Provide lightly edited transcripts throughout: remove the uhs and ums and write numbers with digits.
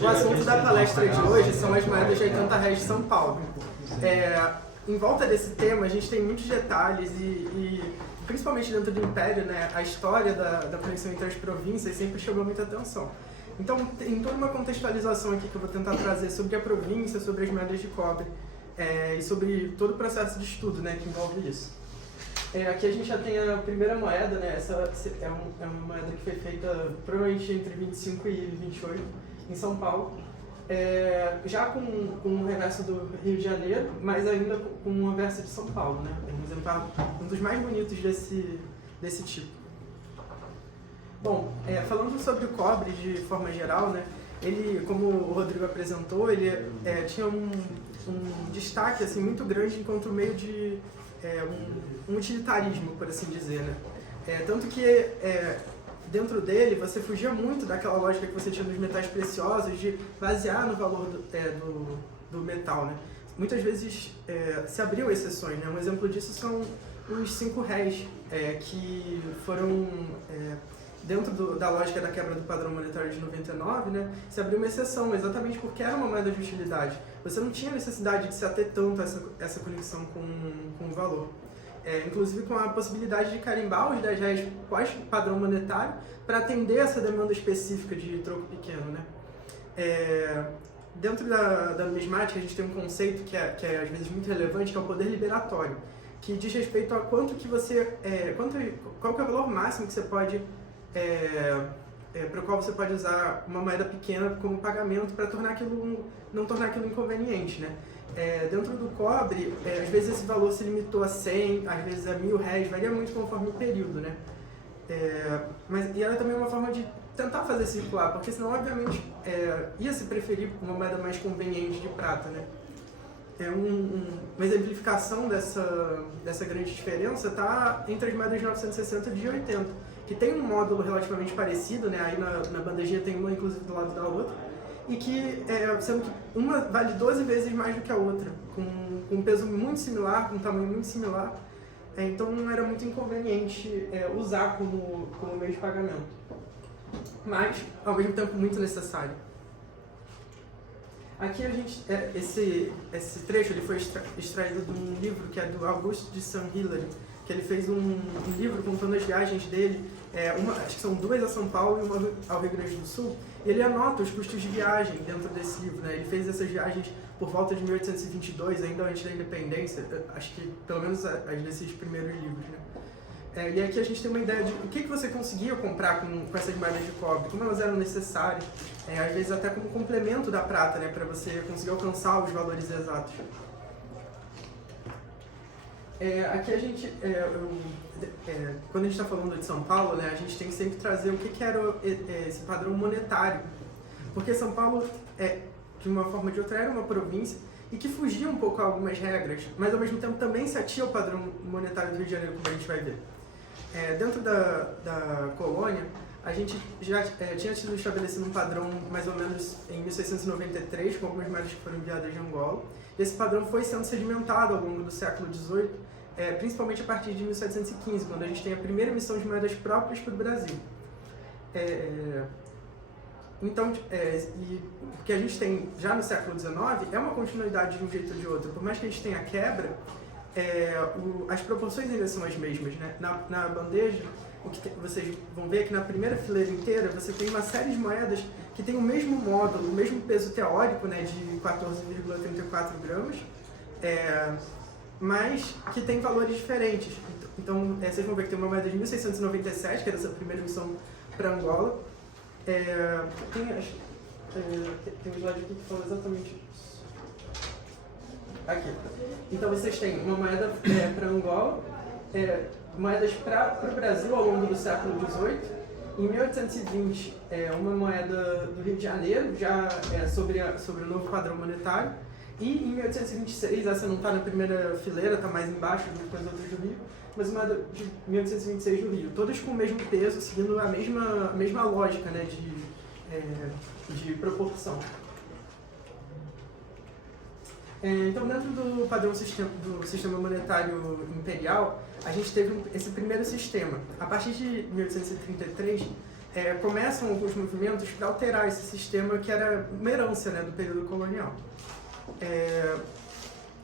O assunto da palestra de hoje são as moedas de 80 réis de São Paulo. Em volta desse tema, a gente tem muitos detalhes e principalmente dentro do Império, né, a história da conexão entre as províncias sempre chamou muita atenção. Então, tem toda uma contextualização aqui que eu vou tentar trazer sobre a província, sobre as moedas de cobre e sobre todo o processo de estudo, né, que envolve isso. Aqui a gente já tem a primeira moeda, né, essa é uma moeda que foi feita provavelmente entre 25 e 28 em São Paulo, já com o reverso do Rio de Janeiro, mas ainda com o reverso de São Paulo, né, um exemplar, um dos mais bonitos desse tipo. Bom, falando sobre o cobre de forma geral, né, ele, como o Rodrigo apresentou, ele tinha um destaque assim, muito grande enquanto meio de um utilitarismo, por assim dizer, né? Tanto que dentro dele você fugia muito daquela lógica que você tinha dos metais preciosos de basear no valor do metal, né? Muitas vezes se abriam exceções, né? Um exemplo disso são os 5 réis, que foram dentro da lógica da quebra do padrão monetário de 99, né, se abriu uma exceção, exatamente porque era uma moeda de utilidade. Você não tinha necessidade de se ater tanto a essa conexão com o valor. Inclusive com a possibilidade de carimbar os 10 réis pós-padrão monetário para atender essa demanda específica de troco pequeno, né. Dentro da numismática, a gente tem um conceito que é às vezes muito relevante, que é o poder liberatório, que diz respeito a quanto que você, qual que é o valor máximo que você pode para o qual você pode usar uma moeda pequena como pagamento para não tornar aquilo inconveniente, né? Dentro do cobre, às vezes esse valor se limitou a 100, às vezes a 1000 réis, varia muito conforme o período, né? E era também uma forma de tentar fazer circular, porque senão, obviamente, ia se preferir uma moeda mais conveniente de prata, né? Uma exemplificação dessa grande diferença está entre as moedas de 960 e de 80, que tem um módulo relativamente parecido, né? Aí na bandejinha tem uma inclusive do lado da outra, e que, sendo que uma vale 12 vezes mais do que a outra, com um peso muito similar, com um tamanho muito similar, então não era muito inconveniente usar como meio de pagamento, mas ao mesmo tempo muito necessário. Aqui a gente, esse trecho ele foi extraído de um livro que é do Auguste de Saint-Hilaire, que ele fez um livro contando as viagens dele, acho que são 2 a São Paulo e uma ao Rio Grande do Sul, e ele anota os custos de viagem dentro desse livro, né? Ele fez essas viagens por volta de 1822, ainda antes da independência, acho que pelo menos as desses primeiros livros, né? E aqui a gente tem uma ideia de o que você conseguia comprar com essas moedas de cobre, como elas eram necessárias, às vezes até como complemento da prata, né, para você conseguir alcançar os valores exatos. Aqui a gente, quando a gente está falando de São Paulo, né, a gente tem que sempre trazer o que era esse padrão monetário, porque São Paulo, de uma forma ou de outra, era uma província e que fugia um pouco a algumas regras, mas ao mesmo tempo também se atia ao padrão monetário do Rio de Janeiro, como a gente vai ver. Dentro da colônia, a gente já tinha sido estabelecido um padrão mais ou menos em 1693, com algumas moedas que foram enviadas de Angola. Esse padrão foi sendo sedimentado ao longo do século XVIII, principalmente a partir de 1715, quando a gente tem a primeira emissão de moedas próprias para o Brasil. Então, o que a gente tem já no século XIX é uma continuidade de um jeito ou de outro. Por mais que a gente tenha a quebra, as proporções ainda são as mesmas, né? Na bandeja, o que vocês vão ver é que na primeira fileira inteira você tem uma série de moedas que tem o mesmo módulo, o mesmo peso teórico, né, de 14,34 gramas, mas que tem valores diferentes. Então, vocês vão ver que tem uma moeda de 1697, que é dessa primeira emissão para Angola. Tem um slide aqui que fala exatamente isso. Aqui. Então vocês têm uma moeda para Angola, moedas para o Brasil ao longo do século XVIII. Em 1820, uma moeda do Rio de Janeiro, já sobre o novo padrão monetário. E em 1826, essa não está na primeira fileira, está mais embaixo do que as outras do Rio, mas uma de 1826 do Rio. Todas com o mesmo peso, seguindo a mesma lógica, né, de proporção. Então, dentro do padrão do sistema monetário imperial, a gente teve esse primeiro sistema. A partir de 1833, começam alguns movimentos para alterar esse sistema que era uma herança, né, do período colonial.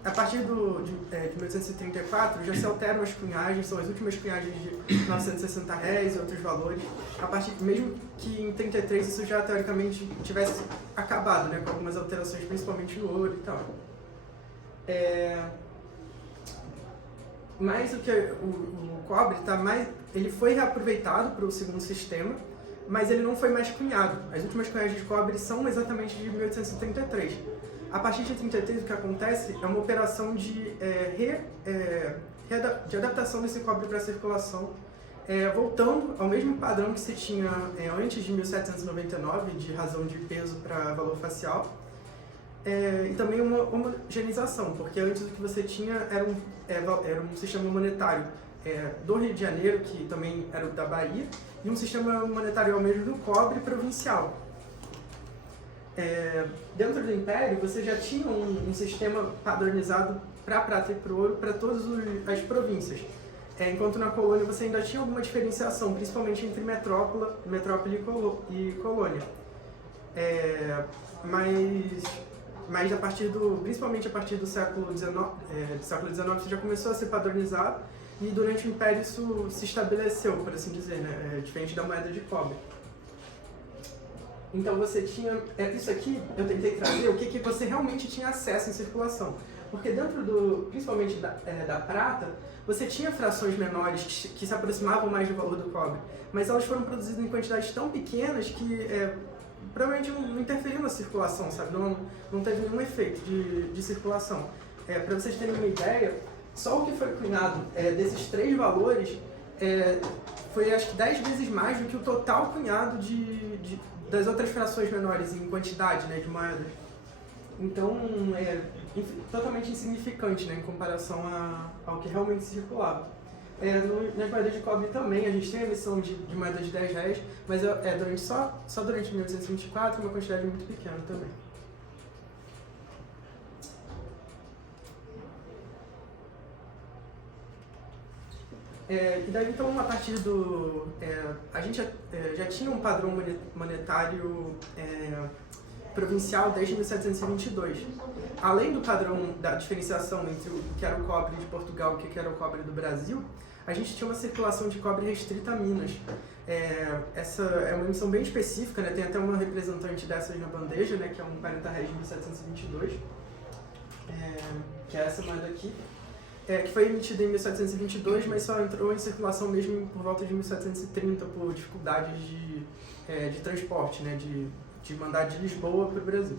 A partir de 1834 já se alteram as cunhagens, são as últimas cunhagens de R$960 e outros valores. A partir, mesmo que em 33 isso já teoricamente tivesse acabado, né, com algumas alterações, principalmente no ouro e tal. Mas o cobre ele foi reaproveitado para o segundo sistema, mas ele não foi mais cunhado. As últimas cunhagens de cobre são exatamente de 1833. A partir de 33, o que acontece é uma operação de adaptação desse cobre para a circulação, voltando ao mesmo padrão que se tinha antes de 1799, de razão de peso para valor facial, e também uma homogeneização, porque antes o que você tinha era um sistema monetário do Rio de Janeiro, que também era o da Bahia, e um sistema monetário ao mesmo do cobre provincial. Dentro do Império, você já tinha um sistema padronizado para a prata e para o ouro para todas as províncias, enquanto na colônia você ainda tinha alguma diferenciação, principalmente entre metrópole e colônia. Mas principalmente a partir do século XIX, isso já começou a ser padronizado, e durante o Império isso se estabeleceu, por assim dizer, né? Diferente da moeda de cobre. Então você tinha, isso aqui eu tentei trazer o que você realmente tinha acesso em circulação. Porque dentro principalmente da prata, você tinha frações menores que se aproximavam mais do valor do cobre, mas elas foram produzidas em quantidades tão pequenas que provavelmente não interferiu na circulação, sabe? Não teve nenhum efeito de circulação. Para vocês terem uma ideia, só o que foi cunhado desses 3 valores foi acho que 10 vezes mais do que o total cunhado das outras frações menores em quantidade, né, de moedas. Então, totalmente insignificante, né, em comparação ao que realmente circulava. Nas moedas de cobre também, a gente tem a emissão de moedas de R$10, mas só durante 1824, uma quantidade muito pequena também. E daí, então, a partir a gente já tinha um padrão monetário provincial desde 1722. Além do padrão da diferenciação entre o que era o cobre de Portugal e o que era o cobre do Brasil, a gente tinha uma circulação de cobre restrita a Minas. Essa é uma emissão bem específica, né? Tem até uma representante dessas na bandeja, né? Que é um 40 réis de 1722, que é essa moeda aqui. Que foi emitida em 1722, mas só entrou em circulação mesmo por volta de 1730 por dificuldades de transporte, né, de mandar de Lisboa para o Brasil.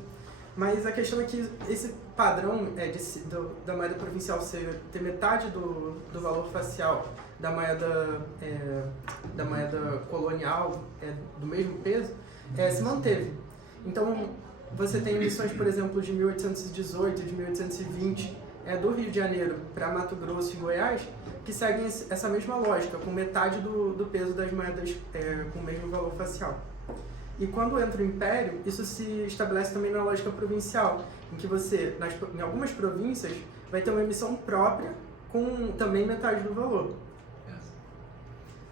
Mas a questão é que esse padrão da moeda provincial ter metade do valor facial da moeda colonial do mesmo peso se manteve. Então você tem emissões, por exemplo, de 1818 e de 1820, do Rio de Janeiro para Mato Grosso e Goiás, que seguem essa mesma lógica, com metade do peso das moedas com o mesmo valor facial. E quando entra o Império, isso se estabelece também na lógica provincial, em que você, em algumas províncias, vai ter uma emissão própria com também metade do valor.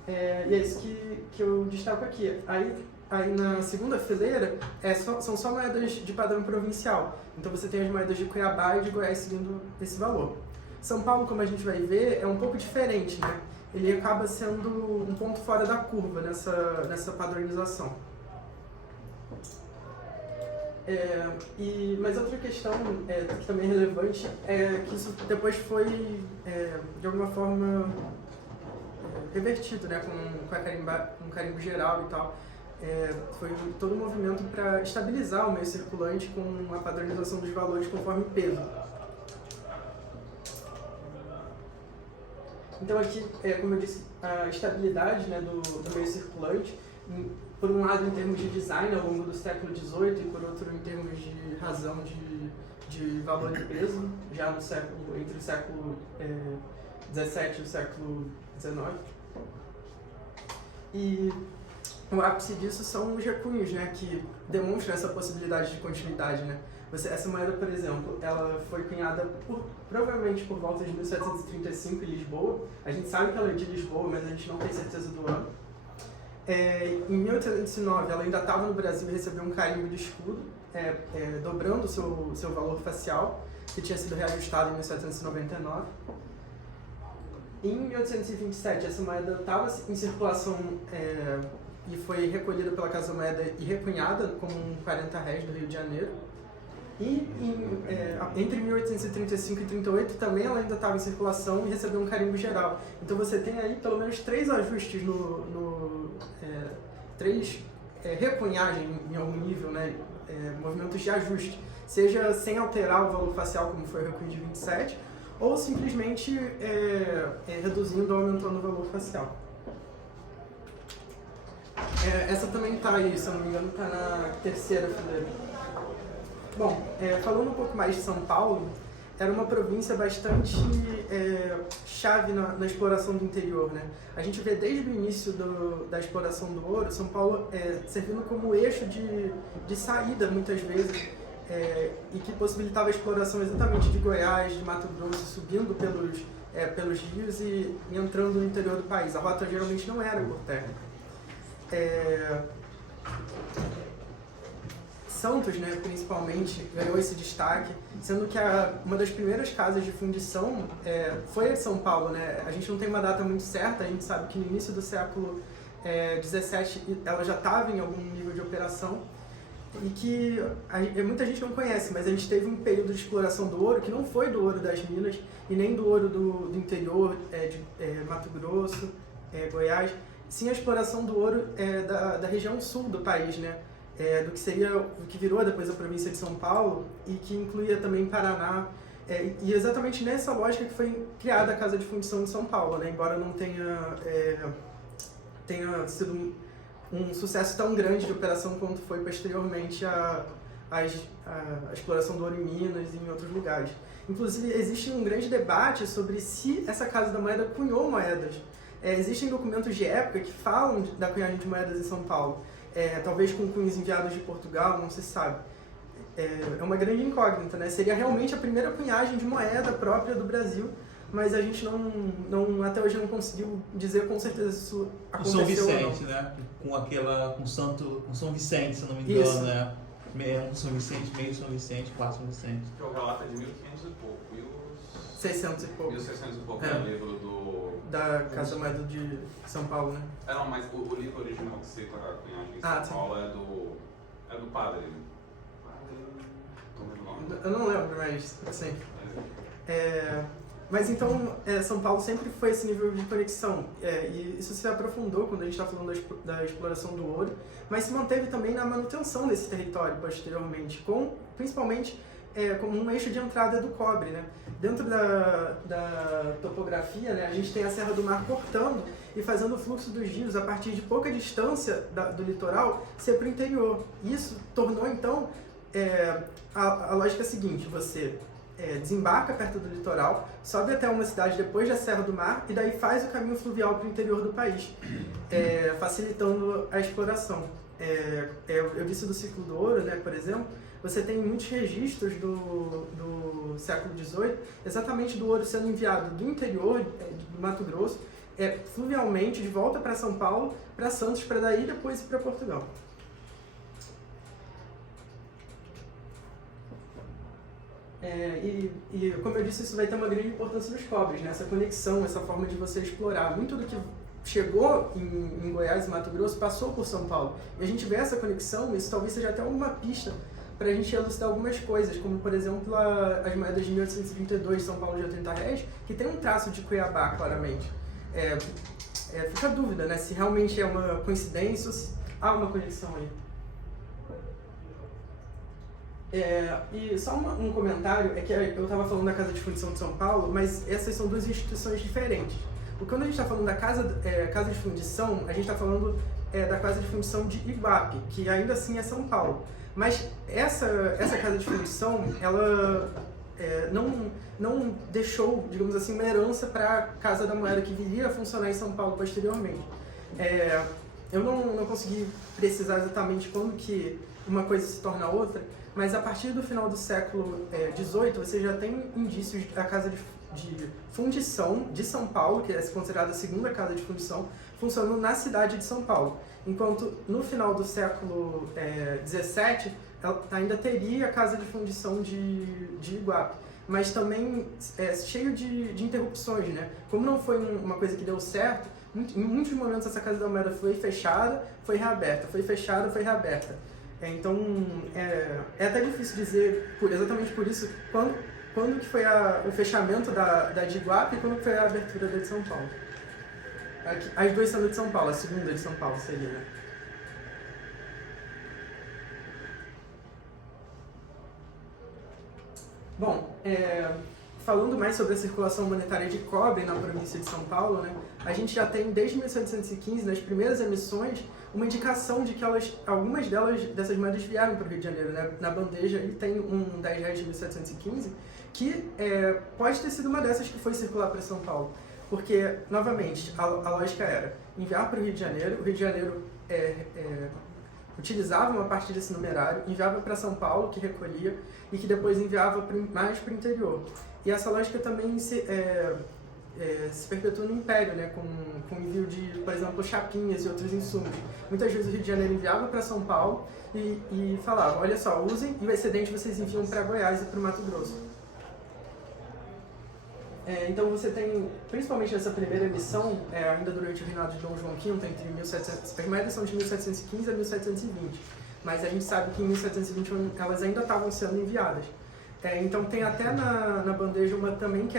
E é isso que eu destaco aqui. Aí na segunda fileira são só moedas de padrão provincial. Então você tem as moedas de Cuiabá e de Goiás seguindo esse valor. São Paulo, como a gente vai ver, é um pouco diferente, né? Ele acaba sendo um ponto fora da curva nessa padronização. Mas outra questão que também é relevante é que isso depois foi, de alguma forma, revertido, né? Com carimbo geral e tal. Foi todo um movimento para estabilizar o meio circulante com a padronização dos valores conforme peso. Então aqui, como eu disse, a estabilidade, né, do meio circulante, por um lado em termos de design ao longo do século XVIII e por outro em termos de razão de valor e peso, já entre o século XVII e o século XIX. E o ápice disso são os recunhos, né, que demonstram essa possibilidade de continuidade, né? Essa moeda, por exemplo, ela foi cunhada provavelmente por volta de 1735 em Lisboa. A gente sabe que ela é de Lisboa, mas a gente não tem certeza do ano. Em 1809, ela ainda estava no Brasil e recebeu um carimbo de escudo, dobrando o seu valor facial, que tinha sido reajustado em 1799. Em 1827, essa moeda estava em circulação e foi recolhida pela Casa da Moeda e recunhada como um 40 réis do Rio de Janeiro. E entre 1835 e 38 também ela ainda estava em circulação e recebeu um carimbo geral. Então você tem aí pelo menos 3 ajustes três recunhagens em algum nível, né? Movimentos de ajuste, seja sem alterar o valor facial como foi o recunho de 27, ou simplesmente reduzindo ou aumentando o valor facial. Essa também está aí, se eu não me engano, está na terceira fileira. Bom, falando um pouco mais de São Paulo, era uma província bastante chave na exploração do interior, né? A gente vê desde o início da exploração do ouro, São Paulo servindo como eixo de saída, muitas vezes, e que possibilitava a exploração exatamente de Goiás, de Mato Grosso, subindo pelos rios e entrando no interior do país. A rota geralmente não era por terra. Santos, né, principalmente, ganhou esse destaque, sendo que uma das primeiras casas de fundição foi a de São Paulo, né? A gente não tem uma data muito certa, a gente sabe que no início do século XVII ela já estava em algum nível de operação e que muita gente não conhece, mas a gente teve um período de exploração do ouro que não foi do ouro das Minas e nem do ouro do interior, de Mato Grosso, Goiás, sim a exploração do ouro da região sul do país, né? Do que seria o que virou depois a província de São Paulo e que incluía também Paraná, e exatamente nessa lógica que foi criada a Casa de Fundição de São Paulo, né? Embora não tenha sido um sucesso tão grande de operação quanto foi posteriormente a exploração do ouro em Minas e em outros lugares. Inclusive existe um grande debate sobre se essa Casa da Moeda cunhou moedas. Existem documentos de época que falam da cunhagem de moedas em São Paulo. Talvez com cunhos enviados de Portugal, não se sabe. É uma grande incógnita, né? Seria realmente a primeira cunhagem de moeda própria do Brasil, mas a gente até hoje não conseguiu dizer com certeza se isso aconteceu. São Vicente, né? Com São Vicente, se eu não me engano, isso, né? Meio São Vicente, meio São Vicente, quatro São Vicente. Que é o relato de 1500 e pouco. 600 e pouco. 1600 e pouco é o livro da Casa da Moeda de São Paulo, né? Não, mas o livro original que cita a cunhagem em São Paulo é do padre. Eu não lembro, mas assim. Mas então, São Paulo sempre foi esse nível de conexão. E isso se aprofundou quando a gente está falando da exploração do ouro, mas se manteve também na manutenção desse território posteriormente, principalmente como um eixo de entrada do cobre, né? Dentro da topografia, né, a gente tem a Serra do Mar cortando e fazendo o fluxo dos rios a partir de pouca distância do litoral ser para o interior. Isso tornou, então, a lógica seguinte: você desembarca perto do litoral, sobe até uma cidade depois da Serra do Mar e daí faz o caminho fluvial para o interior do país, facilitando a exploração. Eu disse do ciclo do ouro, né, por exemplo. Você tem muitos registros do século XVIII, exatamente do ouro sendo enviado do interior do Mato Grosso, fluvialmente, de volta para São Paulo, para Santos, para daí depois ir para Portugal. E como eu disse, isso vai ter uma grande importância nos cobres, né? Essa conexão, essa forma de você explorar. Muito do que chegou em Goiás e Mato Grosso passou por São Paulo. E a gente vê essa conexão, isso talvez seja até uma pista para a gente elucidar algumas coisas, como por exemplo as moedas de 1832 São Paulo de 80 réis, que tem um traço de Cuiabá, claramente. Fica a dúvida, né, se realmente é uma coincidência ou se há uma conexão aí. E só um comentário, é que eu estava falando da Casa de Fundição de São Paulo, mas essas são duas instituições diferentes. Porque quando a gente está falando da casa de fundição, a gente está falando da Casa de Fundição de Iguape, que ainda assim é São Paulo. Mas essa Casa de Fundição, ela não deixou, digamos assim, uma herança para a Casa da Moeda que viria a funcionar em São Paulo posteriormente. Eu não consegui precisar exatamente quando que uma coisa se torna outra, mas a partir do final do século XVIII você já tem indícios da Casa de Fundição de São Paulo, que é considerada a segunda Casa de Fundição, funcionando na cidade de São Paulo. enquanto no final do século XVII ainda teria a casa de fundição de Iguape, mas também cheio de interrupções, né? Como não foi uma coisa que deu certo, em muitos momentos essa Casa da Moeda foi fechada, foi reaberta, foi fechada, foi reaberta. Então, é até difícil dizer, exatamente por isso, quando que foi o fechamento da de Iguape e quando que foi a abertura da de São Paulo. Aqui, as duas são de São Paulo, a segunda de São Paulo seria, né? Bom, falando mais sobre a circulação monetária de cobre na província de São Paulo, né, a gente já tem desde 1715, nas primeiras emissões, uma indicação de que algumas dessas moedas vieram para o Rio de Janeiro, né? Na bandeja ele tem um 10 reais de 1715, que pode ter sido uma dessas que foi circular para São Paulo. Porque, novamente, a lógica era enviar para o Rio de Janeiro utilizava uma parte desse numerário, enviava para São Paulo, que recolhia, e que depois enviava mais para o interior. E essa lógica também se perpetua no Império, né, com o envio de, por exemplo, chapinhas e outros insumos. Muitas vezes o Rio de Janeiro enviava para São Paulo e falava, olha só, usem e o excedente vocês enviam para Goiás e para o Mato Grosso. Então você tem, principalmente essa primeira emissão, ainda durante o reinado de Dom João V, entre 1700, as moedas são de 1715 a 1720, mas a gente sabe que em 1721 elas ainda estavam sendo enviadas. Então tem até na bandeja uma também que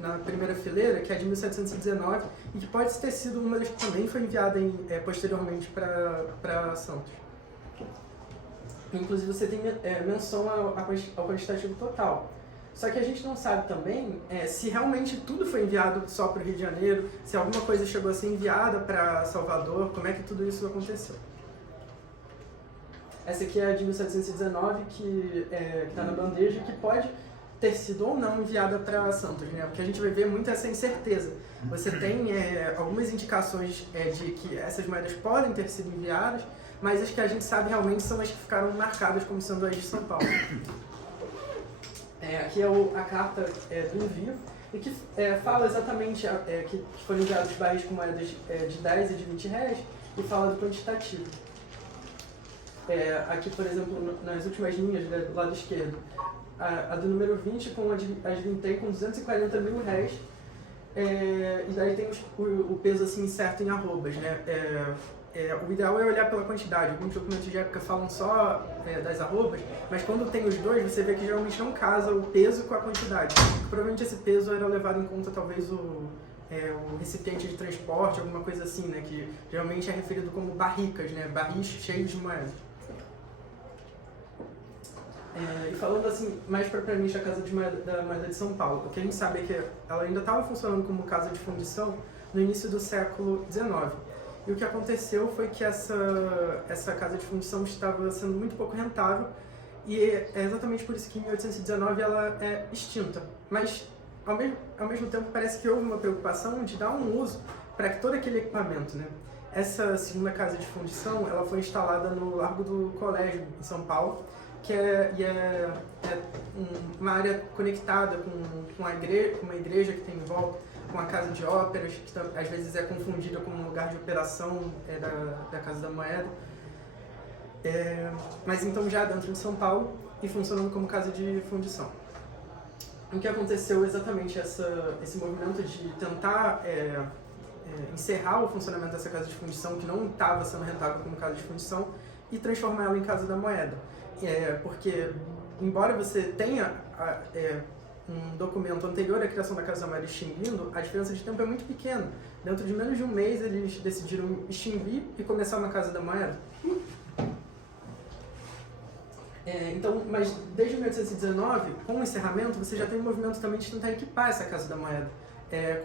na primeira fileira, que é de 1719, e que pode ter sido uma das que também foi enviada posteriormente para Santos. Inclusive você tem menção ao quantitativo total. Só que a gente não sabe também se realmente tudo foi enviado só para o Rio de Janeiro, se alguma coisa chegou a ser enviada para Salvador, como é que tudo isso aconteceu. Essa aqui é a de 1719, que está na bandeja, que pode ter sido ou não enviada para Santos, né? Porque a gente vai ver muito essa incerteza. Você tem algumas indicações de que essas moedas podem ter sido enviadas, mas as que a gente sabe realmente são as que ficaram marcadas como sendo as de São Paulo. Aqui é a carta do envio, e que fala exatamente que foram enviados barris com moedas de 10 e de 20 reais, e fala do quantitativo. Aqui, por exemplo, nas últimas linhas do lado esquerdo, a do número 20 com as de 20 com 240 mil réis, e daí tem o peso assim incerto em arrobas, né? O ideal é olhar pela quantidade. Alguns documentos de época falam só das arrobas, mas quando tem os dois, você vê que geralmente não casa o peso com a quantidade. Provavelmente esse peso era levado em conta talvez o recipiente de transporte, alguma coisa assim, né? Que geralmente é referido como barricas, né? Barris cheios de moedas. E falando assim, mais propriamente a Casa da Moeda de São Paulo, o que a gente sabe é que ela ainda estava funcionando como casa de fundição no início do século XIX. E o que aconteceu foi que essa casa de fundição estava sendo muito pouco rentável, e é exatamente por isso que em 1819 ela é extinta. Mas, ao mesmo tempo, parece que houve uma preocupação de dar um uso para todo aquele equipamento, né? Essa segunda casa de fundição ela foi instalada no Largo do Colégio, em São Paulo, que é uma área conectada com uma igreja que tem em volta, com a casa de óperas, que às vezes é confundida com um lugar de operação da Casa da Moeda. Mas então já dentro de São Paulo e funcionando como casa de fundição. O que aconteceu exatamente esse movimento de tentar encerrar o funcionamento dessa casa de fundição, que não estava sendo rentável como casa de fundição, e transformar ela em Casa da Moeda. Porque, embora você tenha um documento anterior à criação da Casa da Moeda extinguindo, a diferença de tempo é muito pequena. Dentro de menos de um mês, eles decidiram extinguir e começar uma Casa da Moeda. Então, mas desde 1819, com o encerramento, você já tem um movimento também de tentar equipar essa Casa da Moeda.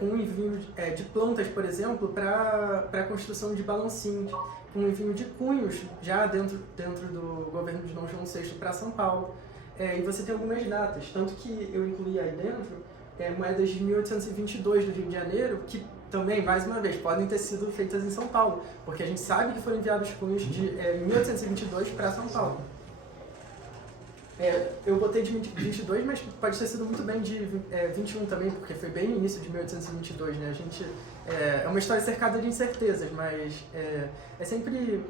Com o envio de plantas, por exemplo, para a construção de balancinhos, com o envio de cunhos já dentro do governo de Dom João VI para São Paulo. E você tem algumas datas, tanto que eu incluí aí dentro moedas de 1822 do Rio de Janeiro, que também, mais uma vez, podem ter sido feitas em São Paulo, porque a gente sabe que foram enviados cunhos em 1822 para São Paulo. Eu botei de 22, mas pode ter sido muito bem de 21 também, porque foi bem no início de 1822, né? A gente, é uma história cercada de incertezas, mas é sempre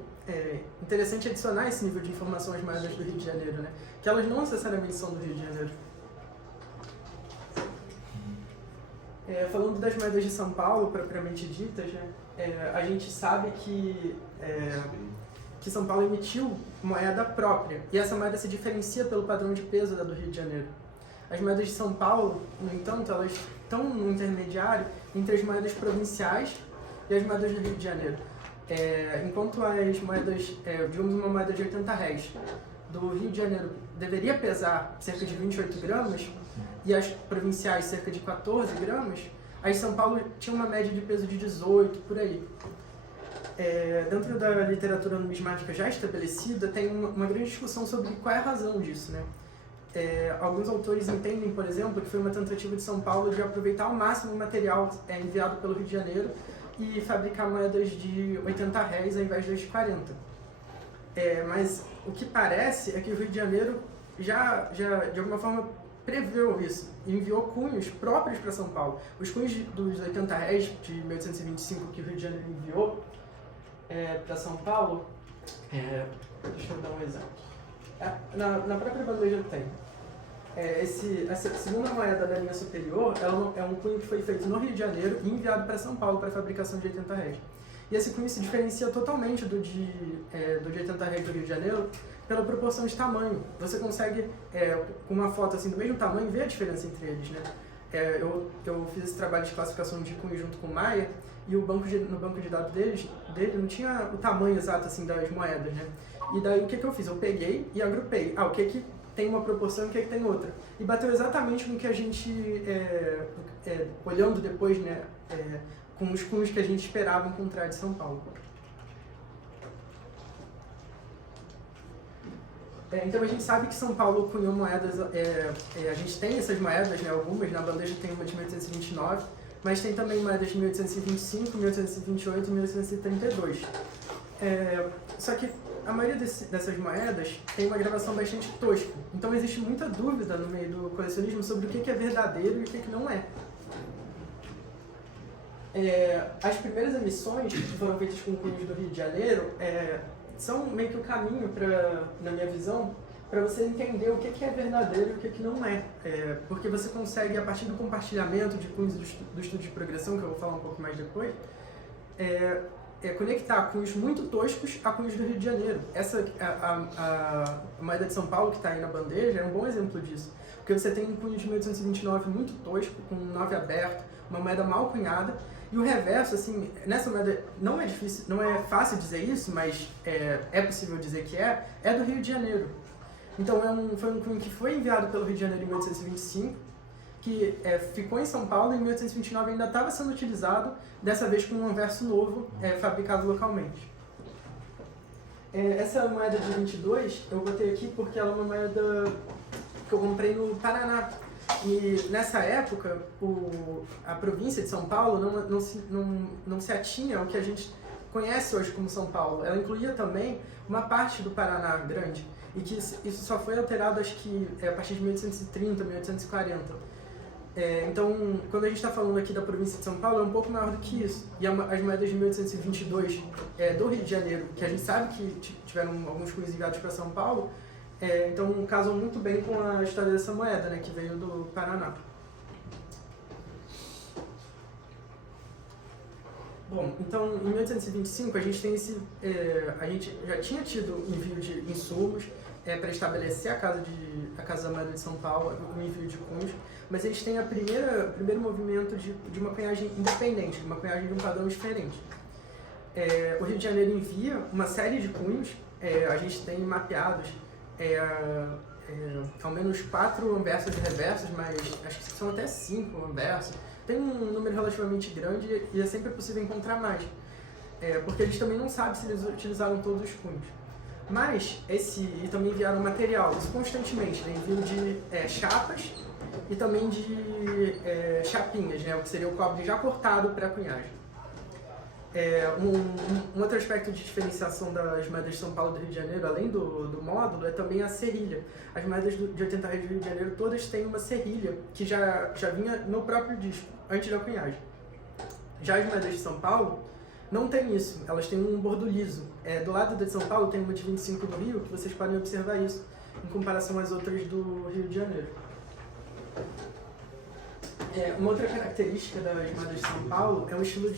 interessante adicionar esse nível de informação às moedas do Rio de Janeiro, né? Que elas não necessariamente são do Rio de Janeiro. Falando das moedas de São Paulo, propriamente ditas, né? A gente sabe que São Paulo emitiu moeda própria, e essa moeda se diferencia pelo padrão de peso da do Rio de Janeiro. As moedas de São Paulo, no entanto, elas estão no intermediário entre as moedas provinciais e as moedas do Rio de Janeiro. Enquanto as moedas, digamos uma moeda de 80 réis do Rio de Janeiro deveria pesar cerca de 28 gramas, e as provinciais cerca de 14 gramas, as de São Paulo tinha uma média de peso de 18, por aí. Dentro da literatura numismática já estabelecida, tem uma grande discussão sobre qual é a razão disso, né? Alguns autores entendem, por exemplo, que foi uma tentativa de São Paulo de aproveitar ao máximo o material enviado pelo Rio de Janeiro e fabricar moedas de 80 réis ao invés das de 40. Mas o que parece é que o Rio de Janeiro já de alguma forma preveu isso e enviou cunhos próprios para São Paulo. Os cunhos dos 80 réis de 1825 que o Rio de Janeiro enviou para São Paulo, deixa eu dar um exemplo. Na própria bandeja tem. Essa segunda moeda da linha superior é um cunho que foi feito no Rio de Janeiro e enviado para São Paulo para a fabricação de 80 réis. E esse cunho se diferencia totalmente do de 80 réis do Rio de Janeiro pela proporção de tamanho. Você consegue, com uma foto assim do mesmo tamanho, ver a diferença entre eles, né? Eu fiz esse trabalho de classificação de cunho junto com o Maia, e no banco de dados dele não tinha o tamanho exato assim das moedas, né? E daí o que eu fiz? Eu peguei e agrupei. O que tem uma proporção e o que tem outra. E bateu exatamente com o que a gente, olhando depois, né, com os cunhos que a gente esperava encontrar de São Paulo. Então a gente sabe que São Paulo cunhou moedas, a gente tem essas moedas, né, algumas, na bandeja tem uma de 1829, mas tem também moedas de 1825, 1828 e 1832. Só que a maioria dessas moedas tem uma gravação bastante tosca, então existe muita dúvida no meio do colecionismo sobre o que é verdadeiro e o que não é. As primeiras emissões que foram feitas com cunhos do Rio de Janeiro são meio que o caminho, na minha visão, para você entender o que é verdadeiro e o que não é. Porque você consegue, a partir do compartilhamento de cunhos do estudo de progressão, que eu vou falar um pouco mais depois, conectar cunhos muito toscos a cunhos do Rio de Janeiro. A moeda de São Paulo, que está aí na bandeja, é um bom exemplo disso. Porque você tem um cunho de 1829 muito tosco, com um 9 aberto, uma moeda mal cunhada, e o reverso, assim, nessa moeda não é difícil, não é fácil dizer isso, mas é possível dizer que é do Rio de Janeiro. Então foi um cunho que foi enviado pelo Rio de Janeiro em 1825, que ficou em São Paulo e em 1829 ainda estava sendo utilizado, dessa vez com um anverso novo, fabricado localmente. Essa moeda de 22 eu botei aqui porque ela é uma moeda que eu comprei no Paraná. E nessa época, a província de São Paulo não se atinha ao que a gente conhece hoje como São Paulo. Ela incluía também uma parte do Paraná grande, e que isso só foi alterado, acho que a partir de 1830, 1840. Então, quando a gente está falando aqui da província de São Paulo, é um pouco maior do que isso. E as moedas de 1822 do Rio de Janeiro, que a gente sabe que tiveram alguns cunhos enviados para São Paulo, então casam muito bem com a história dessa moeda, né, que veio do Paraná. Bom, então em 1825 a gente tem a gente já tinha tido envio de insumos para estabelecer a Casa da Moeda de São Paulo, o envio de cunhos, mas eles têm o primeiro movimento de uma cunhagem independente, de uma cunhagem de um padrão diferente. O Rio de Janeiro envia uma série de cunhos, a gente tem mapeados ao menos 4 anversos e reversos, mas acho que são até 5 anversos. Tem um número relativamente grande e é sempre possível encontrar mais, porque eles também não sabem se eles utilizaram todos os cunhos. Mas, e também enviaram material, isso constantemente, né? Envio de chapas e também de chapinhas, né? O que seria o cobre já cortado para a cunhagem. Um outro aspecto de diferenciação das moedas de São Paulo e do Rio de Janeiro, além do módulo, é também a serrilha. As moedas de 80 reais do Rio de Janeiro todas têm uma serrilha que já vinha no próprio disco, antes da cunhagem. Já as moedas de São Paulo não tem isso, elas têm um bordo liso. Do lado da de São Paulo tem uma de 25 do Rio, que vocês podem observar isso, em comparação às outras do Rio de Janeiro. Uma outra característica das moedas de São Paulo é um estilo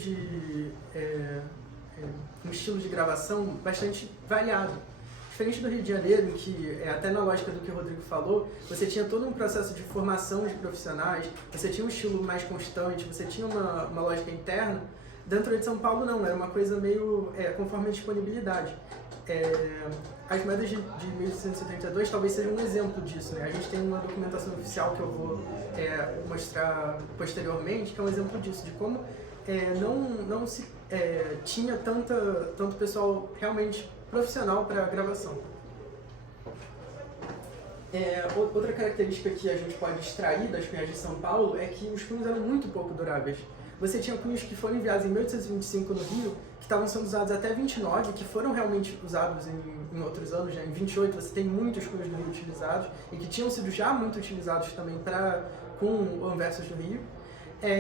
de gravação bastante variado. Diferente do Rio de Janeiro, em que, até na lógica do que o Rodrigo falou, você tinha todo um processo de formação de profissionais, você tinha um estilo mais constante, você tinha uma lógica interna. Dentro de São Paulo não, era uma coisa meio conforme a disponibilidade. As moedas de 1832 talvez sejam um exemplo disso, né? A gente tem uma documentação oficial que eu vou mostrar posteriormente, que é um exemplo disso, de como não se tinha tanto pessoal realmente profissional para gravação. Outra característica que a gente pode extrair das cunhas de São Paulo é que os cunhos eram muito pouco duráveis. Você tinha cunhos que foram enviados em 1825 no Rio, que estavam sendo usados até 29, que foram realmente usados em outros anos. Em 28 você tem muitos cunhos do Rio utilizados, e que tinham sido já muito utilizados também com anversos do Rio.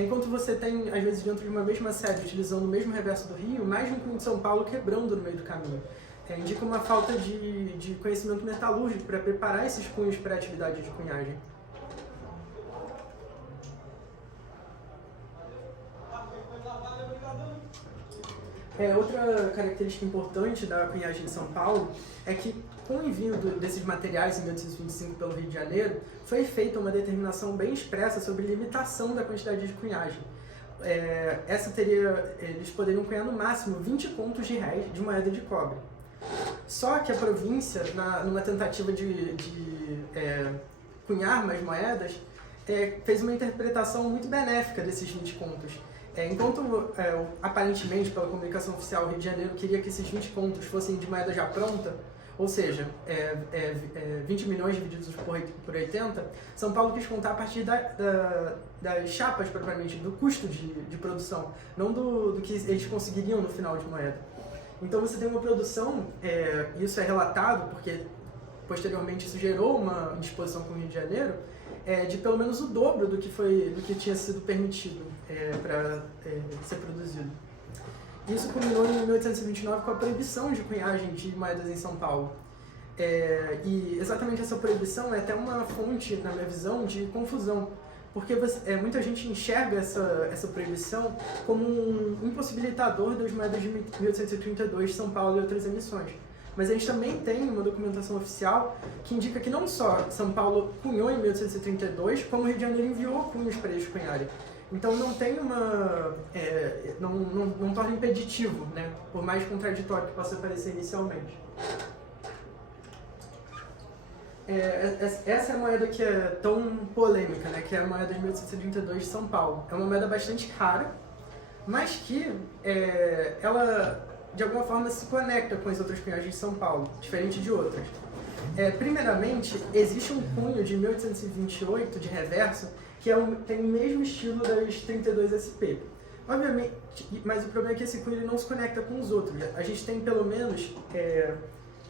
Enquanto você tem, às vezes, dentro de uma mesma série, utilizando o mesmo reverso do Rio, mais de um cunho de São Paulo quebrando no meio do caminho. Indica uma falta de conhecimento metalúrgico para preparar esses cunhos para a atividade de cunhagem. Outra característica importante da cunhagem de São Paulo é que, com o envio desses materiais em 1825 pelo Rio de Janeiro, foi feita uma determinação bem expressa sobre limitação da quantidade de cunhagem. Eles poderiam cunhar no máximo 20 contos de réis de moeda de cobre. Só que a província, numa tentativa de cunhar mais moedas, fez uma interpretação muito benéfica desses 20 contos. Enquanto, aparentemente, pela comunicação oficial, o Rio de Janeiro queria que esses 20 contos fossem de moeda já pronta, ou seja, 20 milhões divididos por 80, São Paulo quis contar a partir das chapas, propriamente, do custo de produção, não do que eles conseguiriam no final de moeda. Então você tem uma produção, isso é relatado, porque posteriormente isso gerou uma indisposição com o Rio de Janeiro, de pelo menos o dobro do que tinha sido permitido para ser produzido. Isso culminou em 1829 com a proibição de cunhagem de moedas em São Paulo. E exatamente essa proibição é até uma fonte, na minha visão, de confusão, porque muita gente enxerga essa proibição como um impossibilitador das moedas de 1832 São Paulo e outras emissões. Mas a gente também tem uma documentação oficial que indica que não só São Paulo cunhou em 1832, como o Rio de Janeiro enviou cunhos para eles cunharem. Então não tem não torna impeditivo, né? Por mais contraditório que possa parecer inicialmente. Essa é a moeda que é tão polêmica, né? Que é a moeda de 1832 de São Paulo. É uma moeda bastante rara, mas que ela, de alguma forma, se conecta com as outras cunhagens de São Paulo, diferente de outras. Primeiramente, existe um cunho de 1828 de reverso que tem o mesmo estilo das 32 SP. Obviamente, mas o problema é que esse cunho ele não se conecta com os outros. A gente tem pelo menos,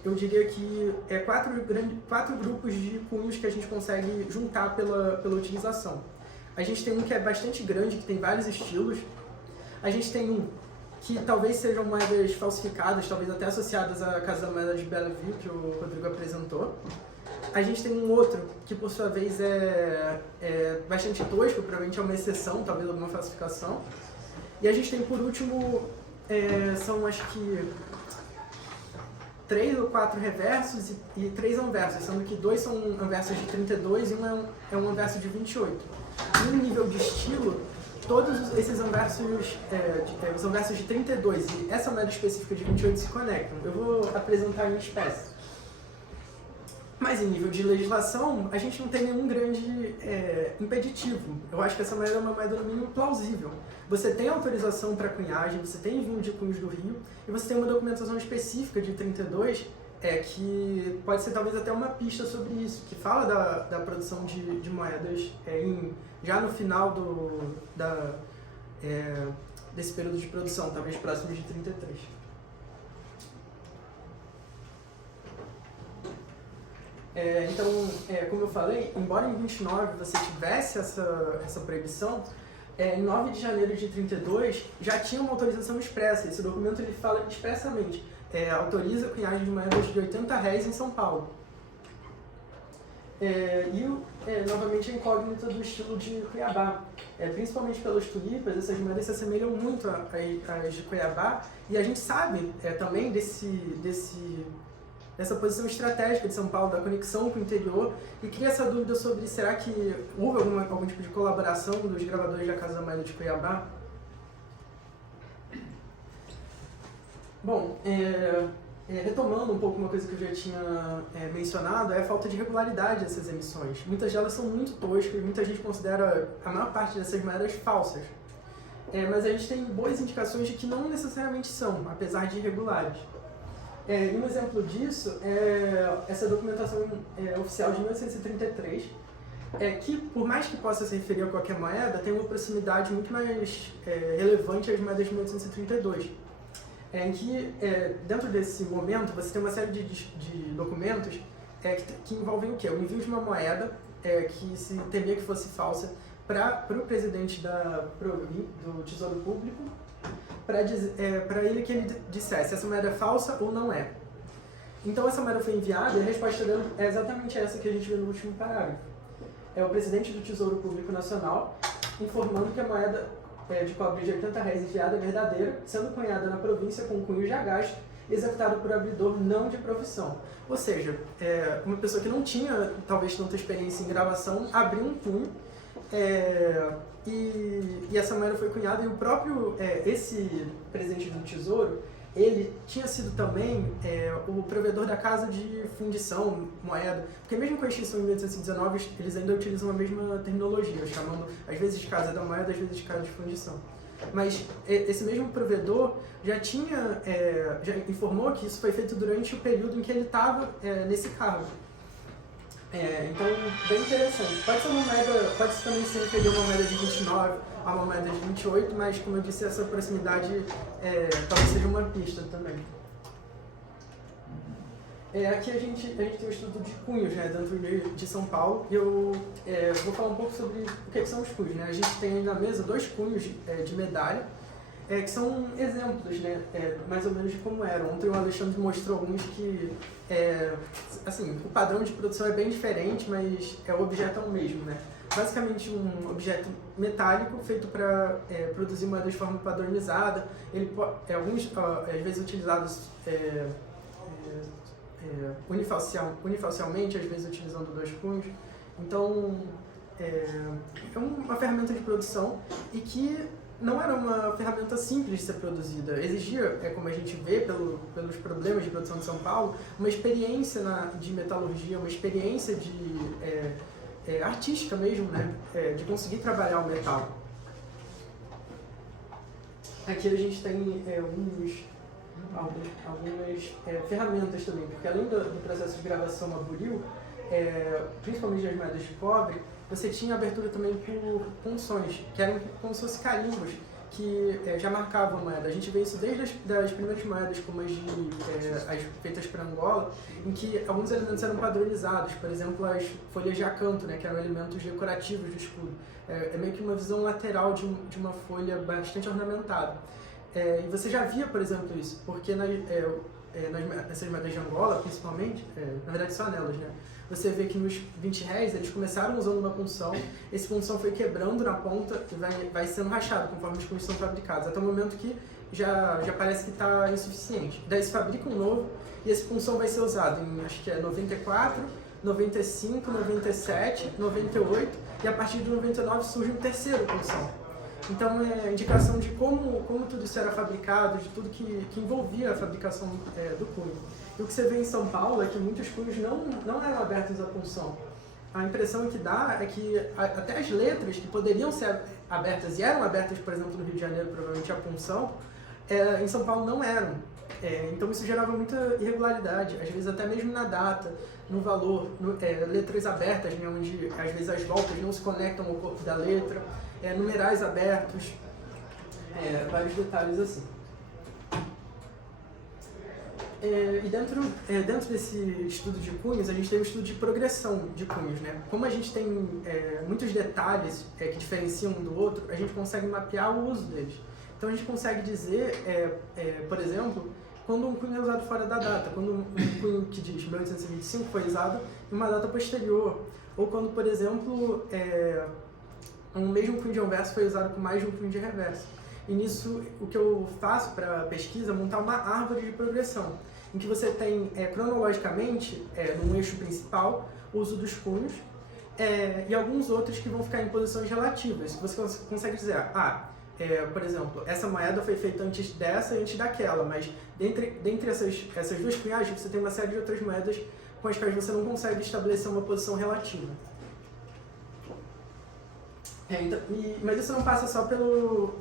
eu diria que quatro grupos de cunhos que a gente consegue juntar pela utilização. A gente tem um que é bastante grande, que tem vários estilos. A gente tem um que talvez sejam moedas falsificadas, talvez até associadas à Casa da Moeda de Belleville, que o Rodrigo apresentou. A gente tem um outro que, por sua vez, é bastante tosco, provavelmente é uma exceção, talvez alguma falsificação. E a gente tem, por último, são acho que 3 ou 4 reversos e 3 anversos, sendo que 2 são anversos de 32 e um é um anverso de 28. No nível de estilo, todos esses anversos, os anversos de 32 e essa moeda específica de 28 se conectam. Eu vou apresentar em espécie. Mas em nível de legislação, a gente não tem nenhum grande impeditivo. Eu acho que essa moeda é uma moeda no mínimo plausível. Você tem autorização para cunhagem, você tem envio de cunhos do Rio, e você tem uma documentação específica de 32, que pode ser talvez até uma pista sobre isso, que fala da produção de moedas já no final desse período de produção, talvez próximo de 33. Então, como eu falei, embora em 29 você tivesse essa proibição, em 9 de janeiro de 32 já tinha uma autorização expressa. Esse documento ele fala expressamente, autoriza a cunhagem de moedas de R$80 em São Paulo. Novamente a incógnita do estilo de Cuiabá. Principalmente pelas tulipas, essas moedas se assemelham muito às de Cuiabá, e a gente sabe também dessa posição estratégica de São Paulo, da conexão com o interior, e cria essa dúvida sobre será que houve algum tipo de colaboração dos gravadores da Casa da Moeda de Cuiabá? Bom, retomando um pouco uma coisa que eu já tinha mencionado, é a falta de regularidade dessas emissões. Muitas delas são muito toscas, muita gente considera a maior parte dessas moedas falsas. Mas a gente tem boas indicações de que não necessariamente são, apesar de irregulares. E um exemplo disso é essa documentação oficial de 1833, que, por mais que possa se referir a qualquer moeda, tem uma proximidade muito mais relevante às moedas de 1832. Em que, dentro desse momento, você tem uma série de documentos que envolvem o quê? O envio de uma moeda que se temia que fosse falsa para o presidente do Tesouro Público, para ele que ele dissesse se essa moeda é falsa ou não é. Então essa moeda foi enviada e a resposta dele é exatamente essa que a gente vê no último parágrafo. É o presidente do Tesouro Público Nacional informando que a moeda de cobre de R$80 enviada é verdadeira, sendo cunhada na província com cunho já gasto, executado por abridor não de profissão. Ou seja, uma pessoa que não tinha talvez tanta experiência em gravação abriu um cunho, e essa moeda foi cunhada, e o próprio, esse presidente do Tesouro, ele tinha sido também o provedor da casa de fundição, moeda, porque mesmo com a extinção em 1819, eles ainda utilizam a mesma terminologia, chamando às vezes de casa da moeda, às vezes de casa de fundição. Mas esse mesmo provedor já informou que isso foi feito durante o período em que ele estava nesse cargo. Então, bem interessante. Pode também se referir a uma moeda de 29, a uma moeda de 28, mas como eu disse, essa proximidade talvez seja uma pista também. Aqui a gente tem um estudo de cunhos, né, dentro de São Paulo, e eu vou falar um pouco sobre o que são os cunhos, né? A gente tem aí na mesa 2 cunhos de medalha, que são exemplos, né, mais ou menos de como eram. Ontem o Alexandre mostrou alguns que, assim, o padrão de produção é bem diferente, mas o objeto é o mesmo, né? Basicamente um objeto metálico feito para produzir moedas de forma padronizada. Alguns, às vezes, utilizados unifacialmente, às vezes utilizando 2 cunhos. Então, é uma ferramenta de produção e que não era uma ferramenta simples de ser produzida. Exigia, como a gente vê pelos problemas de produção de São Paulo, uma experiência de metalurgia, uma experiência artística mesmo, né? De conseguir trabalhar o metal. Aqui a gente tem algumas ferramentas também, porque além do processo de gravação a buril, principalmente das moedas de cobre, você tinha abertura também por punções, que eram como se fossem carimbos, que já marcavam a moeda. A gente vê isso desde as primeiras moedas, como as feitas para Angola, em que alguns elementos eram padronizados, por exemplo, as folhas de acanto, né, que eram elementos decorativos do escudo. É meio que uma visão lateral de uma folha bastante ornamentada. E você já via, por exemplo, isso, porque nessas moedas de Angola, principalmente, na verdade só nelas, né? Você vê que nos 20 réis eles começaram usando uma punção, esse punção foi quebrando na ponta e vai sendo rachado conforme os punhos são fabricados, até o momento que já parece que está insuficiente. Daí se fabrica um novo e esse punção vai ser usado em, acho que 94, 95, 97, 98 e a partir de 99 surge um terceiro punção. Então é indicação de como tudo isso era fabricado, de tudo que envolvia a fabricação do cunho. E o que você vê em São Paulo é que muitos cunhos não eram abertos à punção. A impressão que dá é que até as letras que poderiam ser abertas e eram abertas, por exemplo, no Rio de Janeiro, provavelmente a punção, em São Paulo não eram. Então isso gerava muita irregularidade, às vezes até mesmo na data, no valor, letras abertas, né, onde às vezes as voltas não se conectam ao corpo da letra, numerais abertos. vários detalhes assim. E dentro desse estudo de cunhos, a gente tem um estudo de progressão de cunhos, né? Como a gente tem muitos detalhes que diferenciam um do outro, a gente consegue mapear o uso deles. Então a gente consegue dizer, por exemplo, quando um cunho é usado fora da data, quando um cunho que diz 1825 foi usado em uma data posterior, ou quando, por exemplo, um mesmo cunho de anverso foi usado com mais de um cunho de reverso. E nisso, o que eu faço para a pesquisa é montar uma árvore de progressão, em que você tem, cronologicamente, num eixo principal, o uso dos cunhos, e alguns outros que vão ficar em posições relativas. Você consegue dizer, por exemplo, essa moeda foi feita antes dessa e antes daquela, mas dentre essas duas cunhagens, você tem uma série de outras moedas com as quais você não consegue estabelecer uma posição relativa. Mas isso não passa só pelo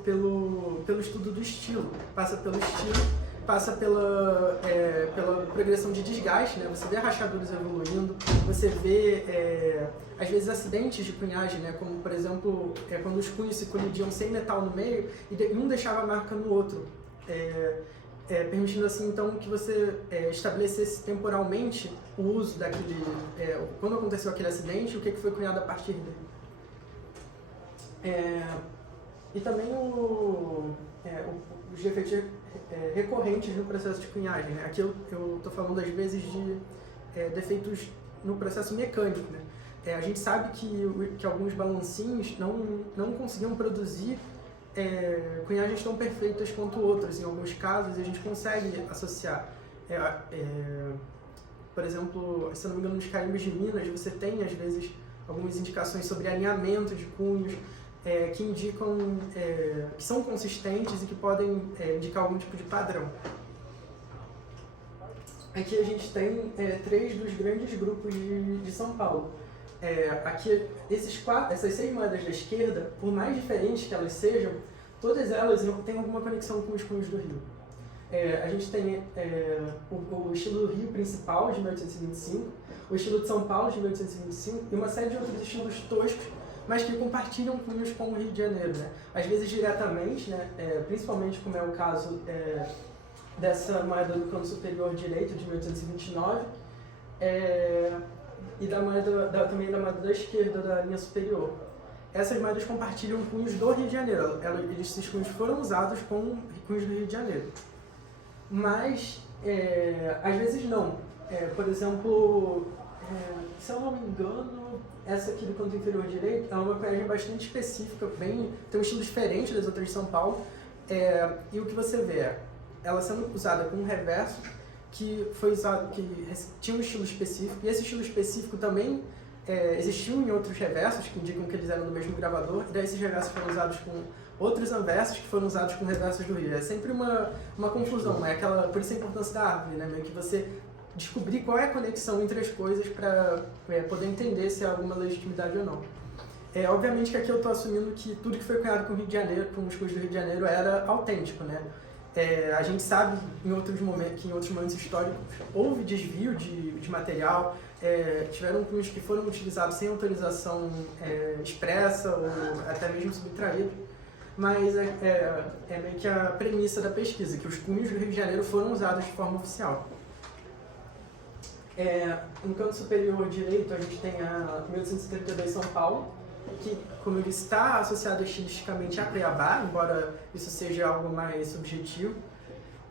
estudo do estilo, passa pelo estilo, passa pela progressão de desgaste, né? Você vê rachaduras evoluindo, você vê, às vezes, acidentes de cunhagem, né? Como, por exemplo, quando os cunhos se colidiam sem metal no meio e um deixava a marca no outro, permitindo assim, então, que você estabelecesse temporalmente o uso daquele... quando aconteceu aquele acidente, o que foi cunhado a partir dele. E também os defeitos recorrentes no processo de cunhagem, né? Aqui eu estou falando às vezes de defeitos no processo mecânico, né? A gente sabe que alguns balancinhos não conseguiam produzir cunhagens tão perfeitas quanto outras em alguns casos, e a gente consegue associar. Por exemplo, se eu não me engano, nos carimbos de Minas, você tem às vezes algumas indicações sobre alinhamento de cunhos, que indicam, que são consistentes e que podem indicar algum tipo de padrão. Aqui a gente tem 3 dos grandes grupos de São Paulo. Aqui, essas 6 moedas da esquerda, por mais diferentes que elas sejam, todas elas têm alguma conexão com os cunhos do Rio. A gente tem o estilo do Rio principal, de 1825, o estilo de São Paulo, de 1825, e uma série de outros estilos toscos, mas que compartilham cunhos com o Rio de Janeiro, né? Às vezes diretamente, né? Principalmente como é o caso dessa moeda do canto superior direito, de 1829, e também da moeda da esquerda, da linha superior. Essas moedas compartilham cunhos do Rio de Janeiro, esses cunhos foram usados com cunhos do Rio de Janeiro. Mas, às vezes não. Por exemplo, se eu não me engano, essa aqui do canto inferior direito é uma cunhagem bastante específica, tem um estilo diferente das outras de São Paulo, e o que você vê é ela sendo usada com um reverso que foi usado, que tinha um estilo específico, e esse estilo específico também existiu em outros reversos que indicam que eles eram do mesmo gravador, e daí esses reversos foram usados com outros anversos que foram usados com reversos do Rio. É sempre uma confusão, por isso a importância da árvore, né? Meio que você descobrir qual é a conexão entre as coisas para poder entender se há alguma legitimidade ou não. Obviamente que aqui eu estou assumindo que tudo que foi cunhado com o Rio de Janeiro, com os cunhos do Rio de Janeiro, era autêntico, né? A gente sabe que em outros momentos históricos houve desvio de material, tiveram cunhos que foram utilizados sem autorização expressa ou até mesmo subtraídos, mas meio que a premissa da pesquisa, que os cunhos do Rio de Janeiro foram usados de forma oficial. No canto superior direito a gente tem a 1832 São Paulo, que, como eu disse, está associado estilisticamente a Cuiabá, embora isso seja algo mais subjetivo.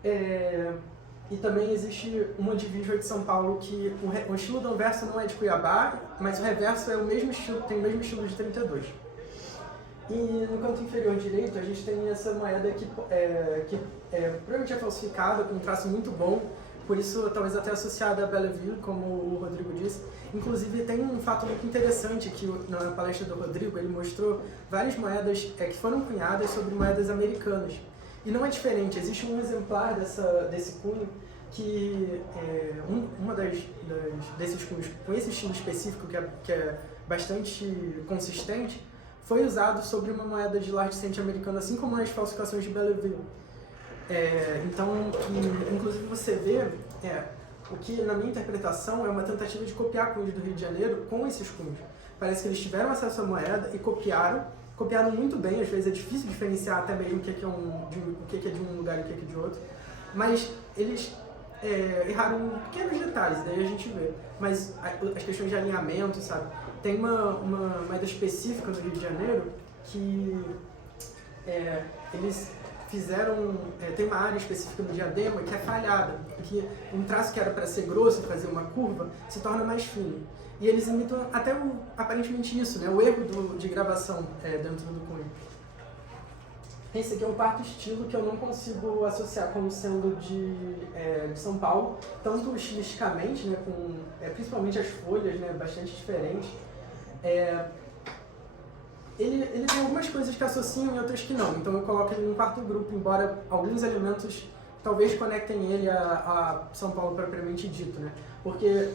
E também existe uma de 28 de São Paulo que o estilo do anverso não é de Cuiabá, mas o reverso é o mesmo estilo, tem o mesmo estilo de 32. E no canto inferior direito a gente tem essa moeda que provavelmente é falsificada, com um traço muito bom, por isso talvez até associada a Belleville, como o Rodrigo disse. Inclusive tem um fato muito interessante que na palestra do Rodrigo ele mostrou várias moedas que foram cunhadas sobre moedas americanas. E não é diferente, existe um exemplar desse cunho que desses cunhos com esse estilo específico que é bastante consistente, foi usado sobre uma moeda de large cent americana, assim como as falsificações de Belleville. Então, inclusive você vê o que, na minha interpretação, é uma tentativa de copiar cunhos do Rio de Janeiro com esses cunhos. Parece que eles tiveram acesso à moeda e copiaram, copiaram muito bem, às vezes é difícil diferenciar até mesmo o que é de um lugar e o que é de outro, mas eles erraram em pequenos detalhes, daí a gente vê. Mas as questões de alinhamento, sabe? Tem uma moeda específica no Rio de Janeiro que eles fizeram, tem uma área específica no diadema que é falhada, que um traço que era para ser grosso, fazer uma curva, se torna mais fino. E eles imitam até aparentemente isso, né? O erro de gravação dentro do cunho. Esse aqui é um quarto estilo que eu não consigo associar como sendo de São Paulo, tanto estilisticamente, né, com principalmente as folhas, né, bastante diferentes. Ele tem algumas coisas que associam e outras que não, então eu coloco ele no quarto grupo, embora alguns elementos talvez conectem ele a São Paulo propriamente dito, né? Porque,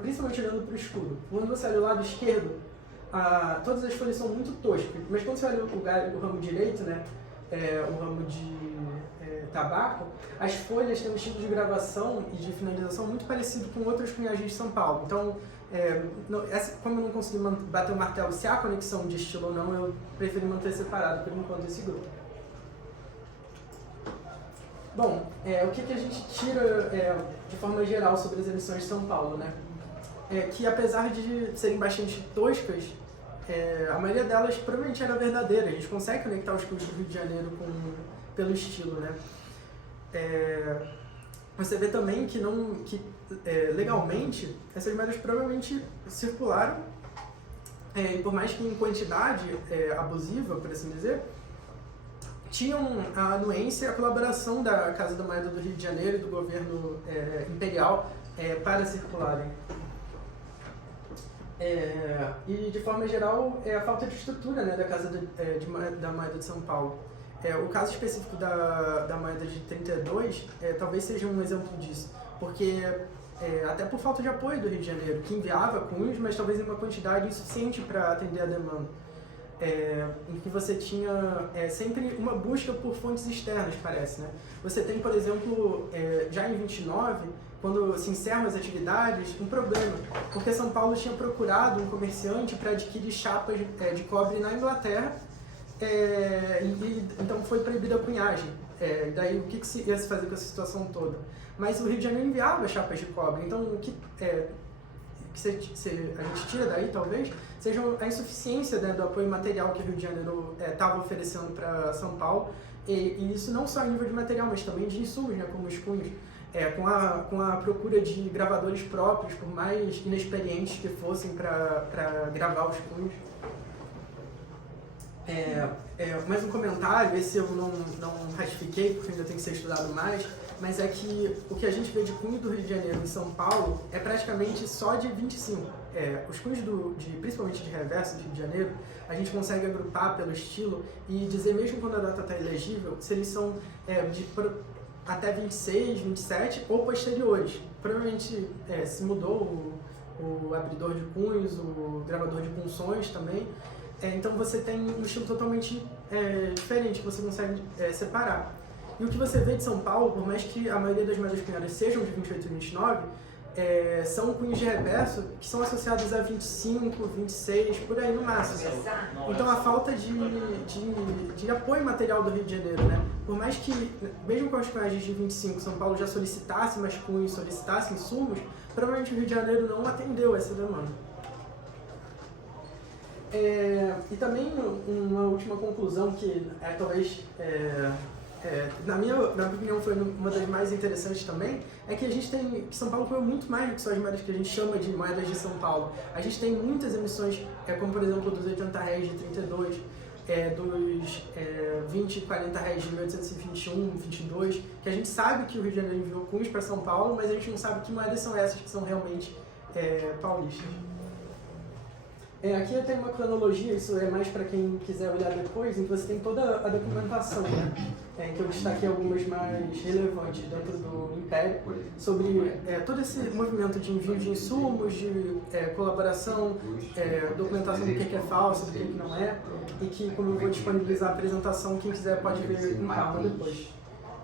principalmente olhando para o escudo, quando você olha o lado esquerdo, todas as folhas são muito toscas, mas quando você olha o ramo direito, né, o ramo de tabaco, as folhas têm um estilo de gravação e de finalização muito parecido com outras cunhagens de São Paulo. Então, como eu não consegui bater o martelo se há conexão de estilo ou não, eu preferi manter separado por enquanto esse grupo. Bom, o que a gente tira de forma geral sobre as edições de São Paulo, né? Que apesar de serem bastante toscas, a maioria delas provavelmente era verdadeira. A gente consegue conectar os cunhos do Rio de Janeiro pelo estilo, né? Você vê também que legalmente essas moedas provavelmente circularam, e por mais que em quantidade abusiva, por assim dizer, tinham a anuência e a colaboração da Casa da Moeda do Rio de Janeiro e do governo imperial para circularem. E de forma geral, a falta de estrutura, né, da Casa da Moeda de São Paulo. O caso específico da moeda de 32 talvez seja um exemplo disso, porque até por falta de apoio do Rio de Janeiro, que enviava cunhos, mas talvez em uma quantidade insuficiente para atender a demanda, em que você tinha sempre uma busca por fontes externas, parece, né? Você tem, por exemplo, já em 29, quando se encerram as atividades, um problema, porque São Paulo tinha procurado um comerciante para adquirir chapas de cobre na Inglaterra, então foi proibida a cunhagem. Daí o que ia se fazer com essa situação toda? Mas o Rio de Janeiro enviava chapas de cobre, então o que a gente tira daí, talvez, seja a insuficiência, né, do apoio material que o Rio de Janeiro estava oferecendo para São Paulo, e isso não só em nível de material, mas também de insumos, né, como os cunhos, com a procura de gravadores próprios, por mais inexperientes que fossem para gravar os cunhos. Mais um comentário, esse eu não ratifiquei porque ainda tem que ser estudado mais, mas é que o que a gente vê de cunho do Rio de Janeiro em São Paulo é praticamente só de 25. Os cunhos principalmente de reverso de Rio de Janeiro, a gente consegue agrupar pelo estilo e dizer, mesmo quando a data está elegível, se eles são até 26, 27 ou posteriores. Provavelmente se mudou o abridor de cunhos, o gravador de punções também. Então você tem um estilo totalmente diferente que você consegue separar. E o que você vê de São Paulo, por mais que a maioria das moedas cunhadas sejam de 28 e 29, são cunhos de reverso que são associados a 25, 26, por aí no máximo. Então a falta de apoio material do Rio de Janeiro, né? Por mais que, mesmo com as cunhagens de 25, São Paulo já solicitasse mais cunhos, solicitasse insumos, provavelmente o Rio de Janeiro não atendeu essa demanda. E também uma última conclusão que talvez, na minha opinião, foi uma das mais interessantes também, é que a gente tem, que São Paulo foi muito mais do que só as moedas que a gente chama de moedas de São Paulo. A gente tem muitas emissões, como por exemplo dos 80 réis de 32, dos 20 e 40 réis de 1821, 22, que a gente sabe que o Rio de Janeiro enviou cunhos para São Paulo, mas a gente não sabe que moedas são essas que são realmente paulistas. Aqui eu tenho uma cronologia, isso é mais para quem quiser olhar depois, em que você tem toda a documentação, né? Que eu destaquei algumas mais relevantes dentro do Império, sobre todo esse movimento de envio de insumos, de colaboração, documentação do que é falso, do que não é, e que, como eu vou disponibilizar a apresentação, quem quiser pode ver com calma depois.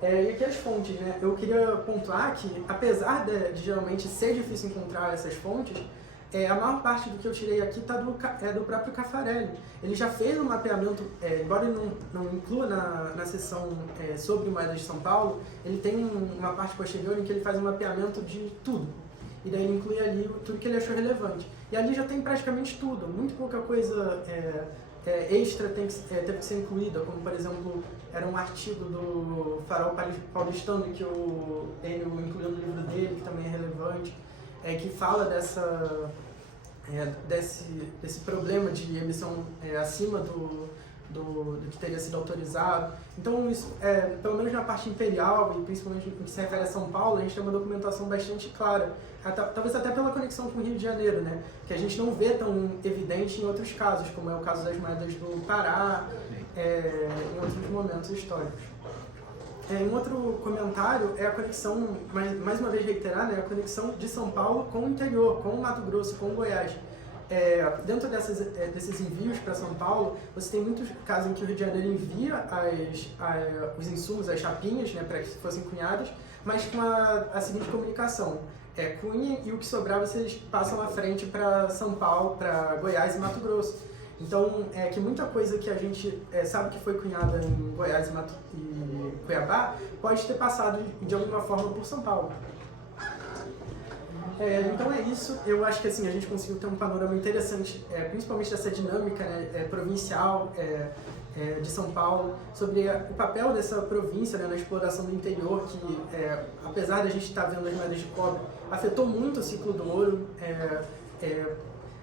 E aqui as fontes, né? Eu queria pontuar que, apesar de geralmente ser difícil encontrar essas fontes, A maior parte do que eu tirei aqui é do próprio Caffarelli. Ele já fez um mapeamento, embora ele não inclua na seção sobre moedas de São Paulo, ele tem uma parte posterior em que ele faz um mapeamento de tudo. E daí ele inclui ali tudo que ele achou relevante. E ali já tem praticamente tudo, muito pouca coisa extra teve que ser incluída, como por exemplo, era um artigo do Farol Paulistano que o Enio incluiu no livro dele, que também é relevante, que fala desse problema de emissão acima do que teria sido autorizado. Então, isso, pelo menos na parte imperial, e principalmente no que se refere a São Paulo, a gente tem uma documentação bastante clara, talvez até pela conexão com o Rio de Janeiro, né? Que a gente não vê tão evidente em outros casos, como é o caso das moedas do Pará, em outros momentos históricos. Um outro comentário é a conexão, mais uma vez reiterar, né, a conexão de São Paulo com o interior, com o Mato Grosso, com o Goiás. Dentro desses envios para São Paulo, você tem muitos casos em que o Rio de Janeiro envia os insumos, as chapinhas, né, para que fossem cunhadas, mas com a seguinte comunicação: cunha, e o que sobrar vocês passam à frente para São Paulo, para Goiás e Mato Grosso. Então, que muita coisa que a gente sabe que foi cunhada em Goiás e Cuiabá pode ter passado de alguma forma por São Paulo. Então é isso. Eu acho que assim, a gente conseguiu ter um panorama interessante, principalmente dessa dinâmica, né, provincial de São Paulo, sobre o papel dessa província, né, na exploração do interior, que apesar da gente estar vendo as moedas de cobre, afetou muito o ciclo do ouro.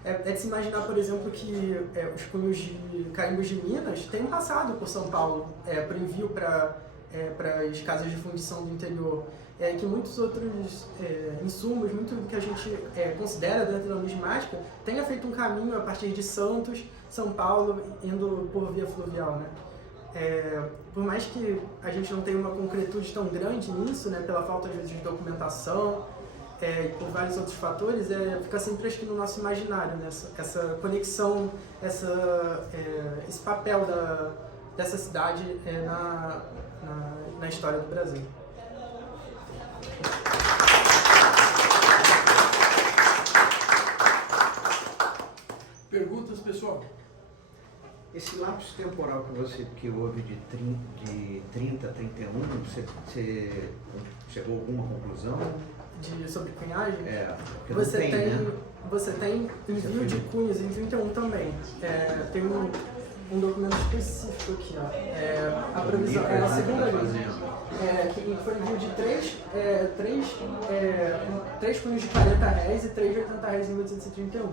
É de se imaginar, por exemplo, que os cunhos de carimbos de Minas tenham passado por São Paulo, por envio para as casas de fundição do interior. Que muitos outros insumos, muito do que a gente considera dentro da numismática, tenha feito um caminho a partir de Santos, São Paulo, indo por via fluvial, né? Por mais que a gente não tenha uma concretude tão grande nisso, né, pela falta de documentação, e por vários outros fatores, fica sempre acho que no nosso imaginário, né, essa conexão, esse papel dessa cidade na história do Brasil. Perguntas, pessoal? Esse lapso temporal que houve de 30 a 31, você chegou a alguma conclusão? Sobre cunhagem? Você tem envio de cunhas em 31 também. Tem um documento específico aqui, ó. A provisão, a segunda linha. Que foi envio de três cunhos de R$40 e 3 de R$80 em 1831.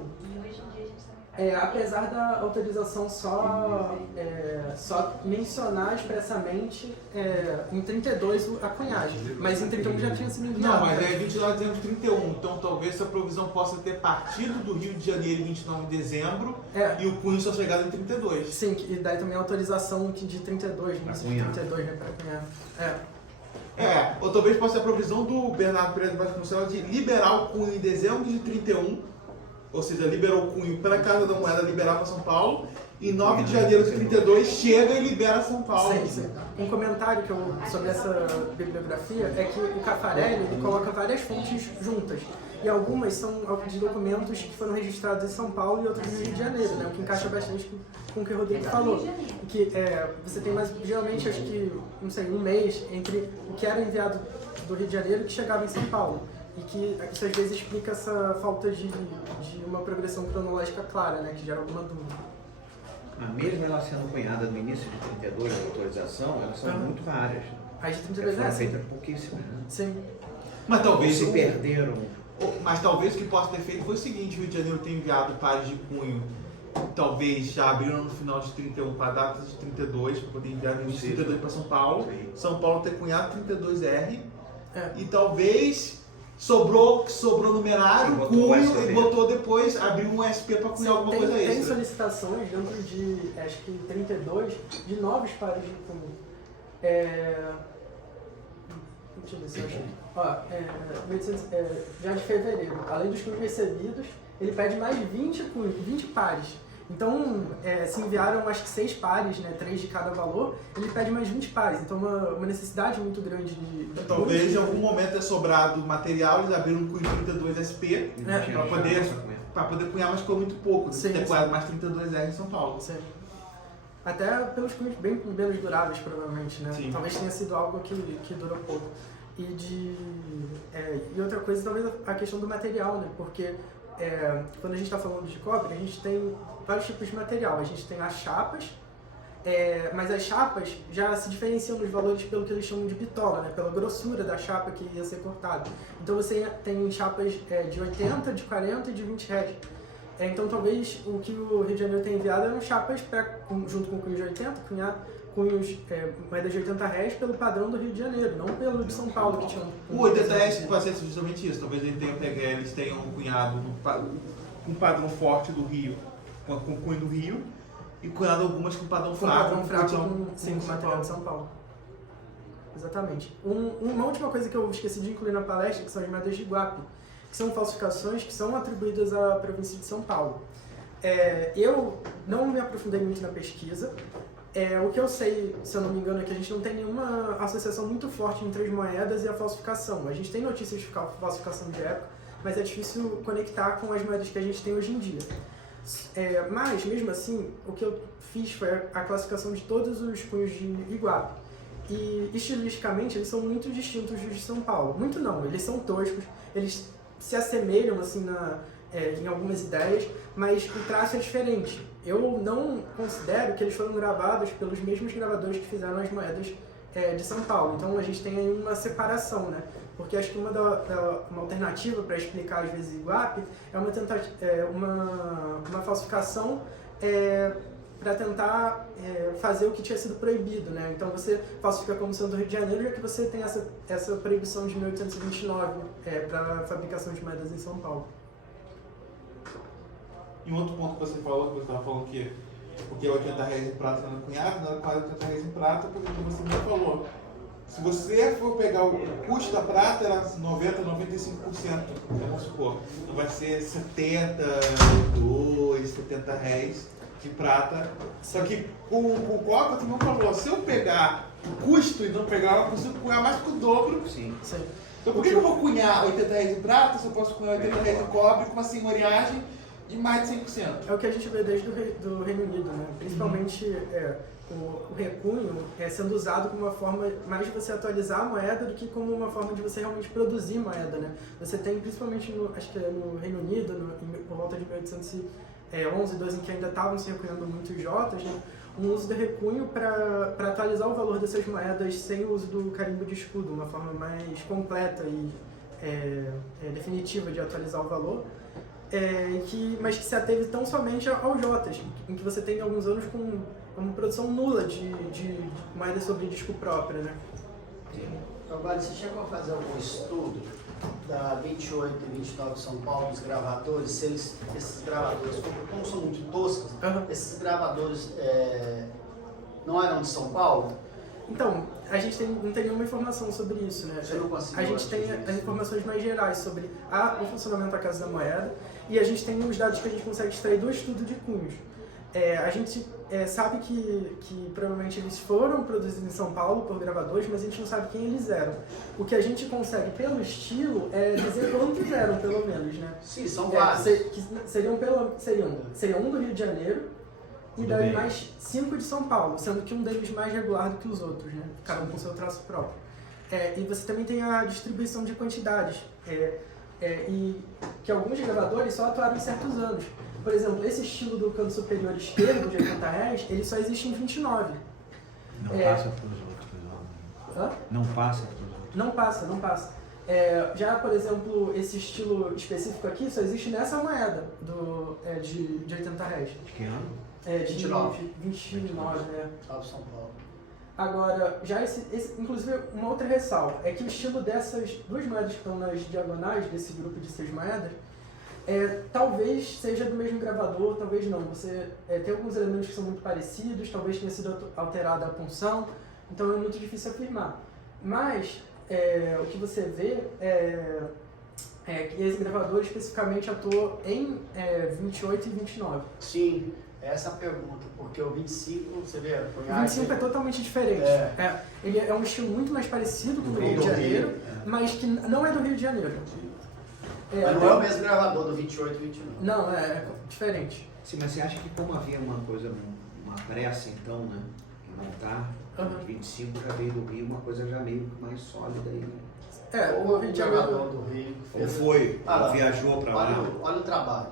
Apesar da autorização só mencionar expressamente em 32 a cunhagem, mas em 31 já tinha sido enviado. Não, mas é 29 de dezembro de 31, então talvez essa provisão possa ter partido do Rio de Janeiro em 29 de dezembro e o cunho só chegado em 32. Sim, e daí também a autorização de 32, né? 32, né, para cunhar. Ou talvez possa ser a provisão do Bernardo Pereira de Vasconcelos de liberar o cunho em dezembro de 31, ou seja, liberou o cunho pela Casa da Moeda, liberar para São Paulo, e 9 de janeiro de 32 chega e libera São Paulo. Sim. Um comentário sobre essa bibliografia é que o Caffarelli coloca várias fontes juntas, e algumas são de documentos que foram registrados em São Paulo e outros no Rio de Janeiro, né, o que encaixa bastante com o que o Rodrigo falou. Que você tem geralmente, acho que, não sei, um mês entre o que era enviado do Rio de Janeiro e o que chegava em São Paulo. E que isso às vezes explica essa falta de uma progressão cronológica clara, né, que gera alguma dúvida. Mesmo ela sendo cunhada no início de 32, a autorização, elas são muito raras. As de 32 foram feitas pouquíssimas, né? Sim. Mas talvez se perderam. Mas talvez o que possa ter feito foi o seguinte: o Rio de Janeiro tem enviado pares de cunho, talvez já abriram no final de 31 para datas de 32, para poder enviar no início de 32 para São Paulo. Sim. São Paulo ter cunhado 32R e talvez sobrou numerário, cunho e botou depois, abriu um SP para cunhar alguma coisa extra. Tem solicitações dentro de, acho que 32, de novos pares de cunho. Deixa eu ver se eu achei. Já de fevereiro, além dos cunhos recebidos, ele pede mais 20 pares. Então, se enviaram acho que 6 pares, né, 3 de cada valor, ele pede mais 20 pares. Então, uma necessidade muito grande de Talvez em algum momento tenha sobrado material, eles abriram um cunho 32SP para poder cunhar, mas ficou muito pouco. Ter cunhado mais 32R em São Paulo. Sim. Até pelos cunhos bem menos duráveis, provavelmente, né? Sim. Talvez tenha sido algo que durou pouco. E outra coisa, talvez a questão do material, né? Porque quando a gente está falando de cobre, a gente tem vários tipos de material. A gente tem as chapas, mas as chapas já se diferenciam nos valores pelo que eles chamam de bitola, né? Pela grossura da chapa que ia ser cortada. Então você tem chapas de 80, de 40 e de 20 Rs. Então talvez o que o Rio de Janeiro tem enviado eram chapas junto com cunhos de 80, cunhos moedas de 80 Rs pelo padrão do Rio de Janeiro, não pelo de São Paulo que tinha. O 80R pode ser justamente isso. Talvez eles tenham cunhado um padrão forte do Rio, com cunho do Rio, e cunhado algumas com padrão fraco. Com material de São Paulo. Exatamente. Uma última coisa que eu esqueci de incluir na palestra, que são as moedas de Iguape, que são falsificações que são atribuídas à província de São Paulo. Eu não me aprofundei muito na pesquisa. O que eu sei, se eu não me engano, é que a gente não tem nenhuma associação muito forte entre as moedas e a falsificação. A gente tem notícias de falsificação de época, mas é difícil conectar com as moedas que a gente tem hoje em dia. Mas, mesmo assim, o que eu fiz foi a classificação de todos os cunhos de Iguape. E, estilisticamente, eles são muito distintos dos de São Paulo. Muito não, eles são toscos, eles se assemelham assim, em algumas ideias, mas o traço é diferente. Eu não considero que eles foram gravados pelos mesmos gravadores que fizeram as moedas de São Paulo. Então a gente tem aí uma separação, né? Porque acho que uma alternativa para explicar às vezes Iguape é uma falsificação para tentar fazer o que tinha sido proibido, né? Então você falsifica como sendo do Rio de Janeiro, já que você tem essa proibição de 1829 para a fabricação de moedas em São Paulo. E um outro ponto que você falou, que você estava falando que porque 80 Rs em prata não é cunhado, não era quase 80 Rs em prata, porque você já falou. Se você for pegar o custo da prata, era 90%, 95%, vamos supor. Não vai ser 72, 70 Rs de prata. Só que com o cobre, você não falou, se eu pegar o custo e não pegar, eu consigo cunhar mais que o dobro. Sim. Então por que eu vou cunhar 80 Rs em prata se eu posso cunhar 80 Rs em cobre com uma senhoriagem de mais de 100%? É o que a gente vê desde do Reino Unido, né? Principalmente o recunho sendo usado como uma forma mais de você atualizar a moeda do que como uma forma de você realmente produzir moeda, né? Você tem principalmente, acho que no Reino Unido, por volta de 1811, 12, em que ainda estavam se recunhando muitos jotas, né? Um uso de recunho para atualizar o valor dessas moedas sem o uso do carimbo de escudo, uma forma mais completa e definitiva de atualizar o valor. Mas que se ateve tão somente aos jotas, em que você tem alguns anos com uma produção nula de moeda sobre disco própria, né? Agora, você chegou a fazer algum estudo da 28 e 29 de São Paulo, dos gravadores, se esses gravadores, como são muito toscos, esses gravadores não eram de São Paulo? Então, a gente não tem nenhuma informação sobre isso, né? A gente tem as informações mais gerais sobre o funcionamento da Casa da Moeda e a gente tem os dados que a gente consegue extrair do estudo de cunhos. A gente sabe que provavelmente eles foram produzidos em São Paulo por gravadores, mas a gente não sabe quem eles eram. O que a gente consegue pelo estilo é dizer quantos eram, pelo menos, né? Sim, são vários. Seriam um do Rio de Janeiro e daí mais 5 de São Paulo, sendo que um deles mais regular do que os outros, né? Cada um com seu traço próprio. E você também tem a distribuição de quantidades, e que alguns gravadores só atuaram em certos anos. Por exemplo, esse estilo do canto superior esquerdo, de 80 Rs, ele só existe em 29. Não passa para os outros. Hã? Não passa para os outros. Não passa. Já, por exemplo, esse estilo específico aqui só existe nessa moeda de 80 Rs. De que ano? De 29, né? Salve São Paulo. Agora, já inclusive, uma outra ressalva é que o estilo dessas duas moedas que estão nas diagonais desse grupo de 6 moedas talvez seja do mesmo gravador, talvez não. Você tem alguns elementos que são muito parecidos, talvez tenha sido alterada a punção, então é muito difícil afirmar. Mas o que você vê que esse gravador especificamente atuou em 28 e 29. Sim, essa é a pergunta, porque o 25, você vê, o 25 é totalmente diferente. Ele é um estilo muito mais parecido com o do Rio de Janeiro, mas que não é do Rio de Janeiro. Mas não é o mesmo gravador do 28 e 29. Não, é diferente. Sim, mas você acha que como havia uma pressa então, né, em montar, o 25 já veio do Rio, uma coisa já meio mais sólida aí, né? O Rio de Janeiro do Rio. Ou foi? Viajou para lá? Olha o trabalho.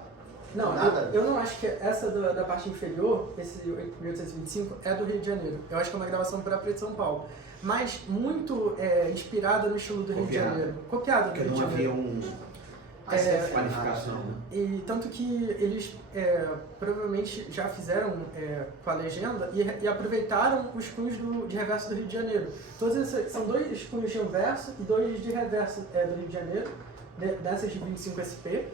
Não, eu não acho que essa da parte inferior, esse 1825, é do Rio de Janeiro. Eu acho que é uma gravação própria de São Paulo. Mas muito inspirada no estilo do Rio de Janeiro. Copiada do Rio de Janeiro. Porque não havia qualificação. Né? E tanto que eles provavelmente já fizeram com a legenda e aproveitaram os cunhos de reverso do Rio de Janeiro. Todos esses, são 2 cunhos de anverso e 2 de reverso do Rio de Janeiro, dessas de 25 SP,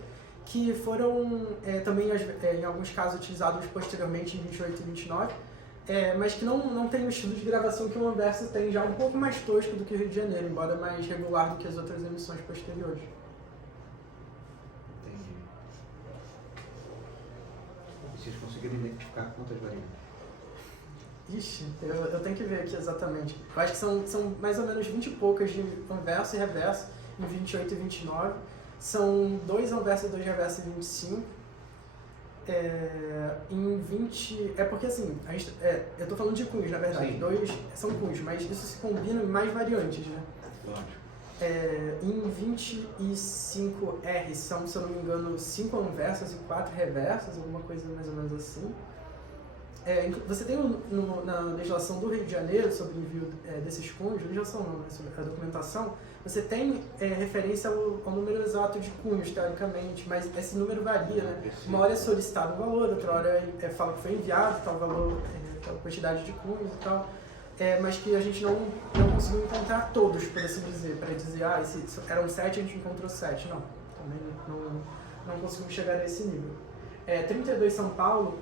que foram também, em alguns casos, utilizados posteriormente em 28 e 29, mas que não tem o estilo de gravação que o anverso tem, já um pouco mais tosco do que o Rio de Janeiro, embora mais regular do que as outras emissões posteriores. Entendi. Vocês conseguiram identificar quantas variantes? Ixi, eu tenho que ver aqui exatamente. Eu acho que são mais ou menos 20 e poucas de anverso e reverso em 28 e 29. São 2 anversos e 2 reversos em 25. Em 20... É porque assim, eu tô falando de cunhos, na verdade. Sim. 2 são cunhos, mas isso se combina em mais variantes, né? Lógico. Em 25R são, se eu não me engano, 5 anversos e 4 reversos, alguma coisa mais ou menos assim. Você tem na legislação do Rio de Janeiro sobre o envio desses cunhos, legislação não, né, sobre a documentação, você tem referência ao número exato de cunhos, teoricamente, mas esse número varia, né? Uma hora é solicitado um valor, outra hora fala que foi enviado tal valor, tal quantidade de cunhos e tal, mas que a gente não conseguiu encontrar todos, por assim dizer, para dizer, eram 7, a gente encontrou 7, não, também não conseguimos chegar nesse nível. 32 São Paulo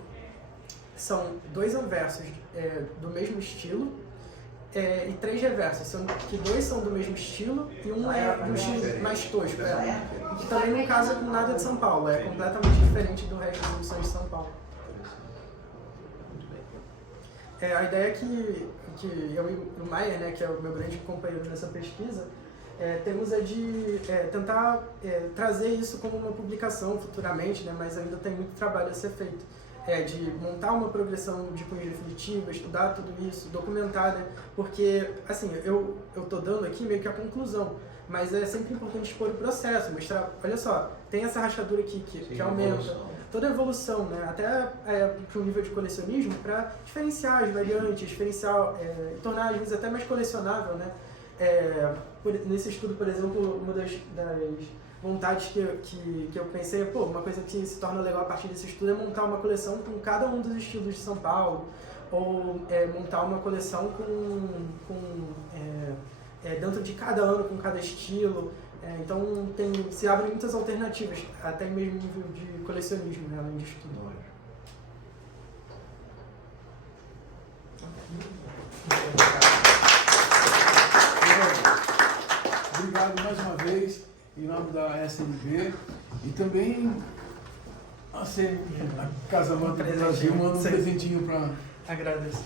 são 2 anversos do mesmo estilo e 3 reversos, sendo que 2 são do mesmo estilo e um é do estilo mais tosco, e que também não casa com nada de São Paulo, é completamente diferente do resto das emissões de São Paulo. A ideia é que eu e o Maier, né, que é o meu grande companheiro nessa pesquisa, temos de tentar trazer isso como uma publicação futuramente, né, mas ainda tem muito trabalho a ser feito. De montar uma progressão de cunho definitivo, estudar tudo isso, documentar, né? Porque, assim, eu tô dando aqui meio que a conclusão, mas é sempre importante expor o processo, mostrar, olha só, tem essa rachadura aqui que aumenta, toda a evolução, né? Até para o nível de colecionismo, para diferenciar as variantes, tornar às vezes até mais colecionável, né? Nesse estudo, por exemplo, uma das vontades que eu pensei, uma coisa que se torna legal a partir desse estudo é montar uma coleção com cada um dos estilos de São Paulo, ou montar uma coleção dentro de cada ano, com cada estilo. Então se abrem muitas alternativas, até mesmo nível de colecionismo, né, além de estudo. Obrigado mais uma vez, em nome da SNB, e também a Casa Manta do Brasil manda um presentinho para... Agradeço.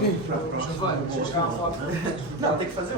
Gente, Não, tem que fazer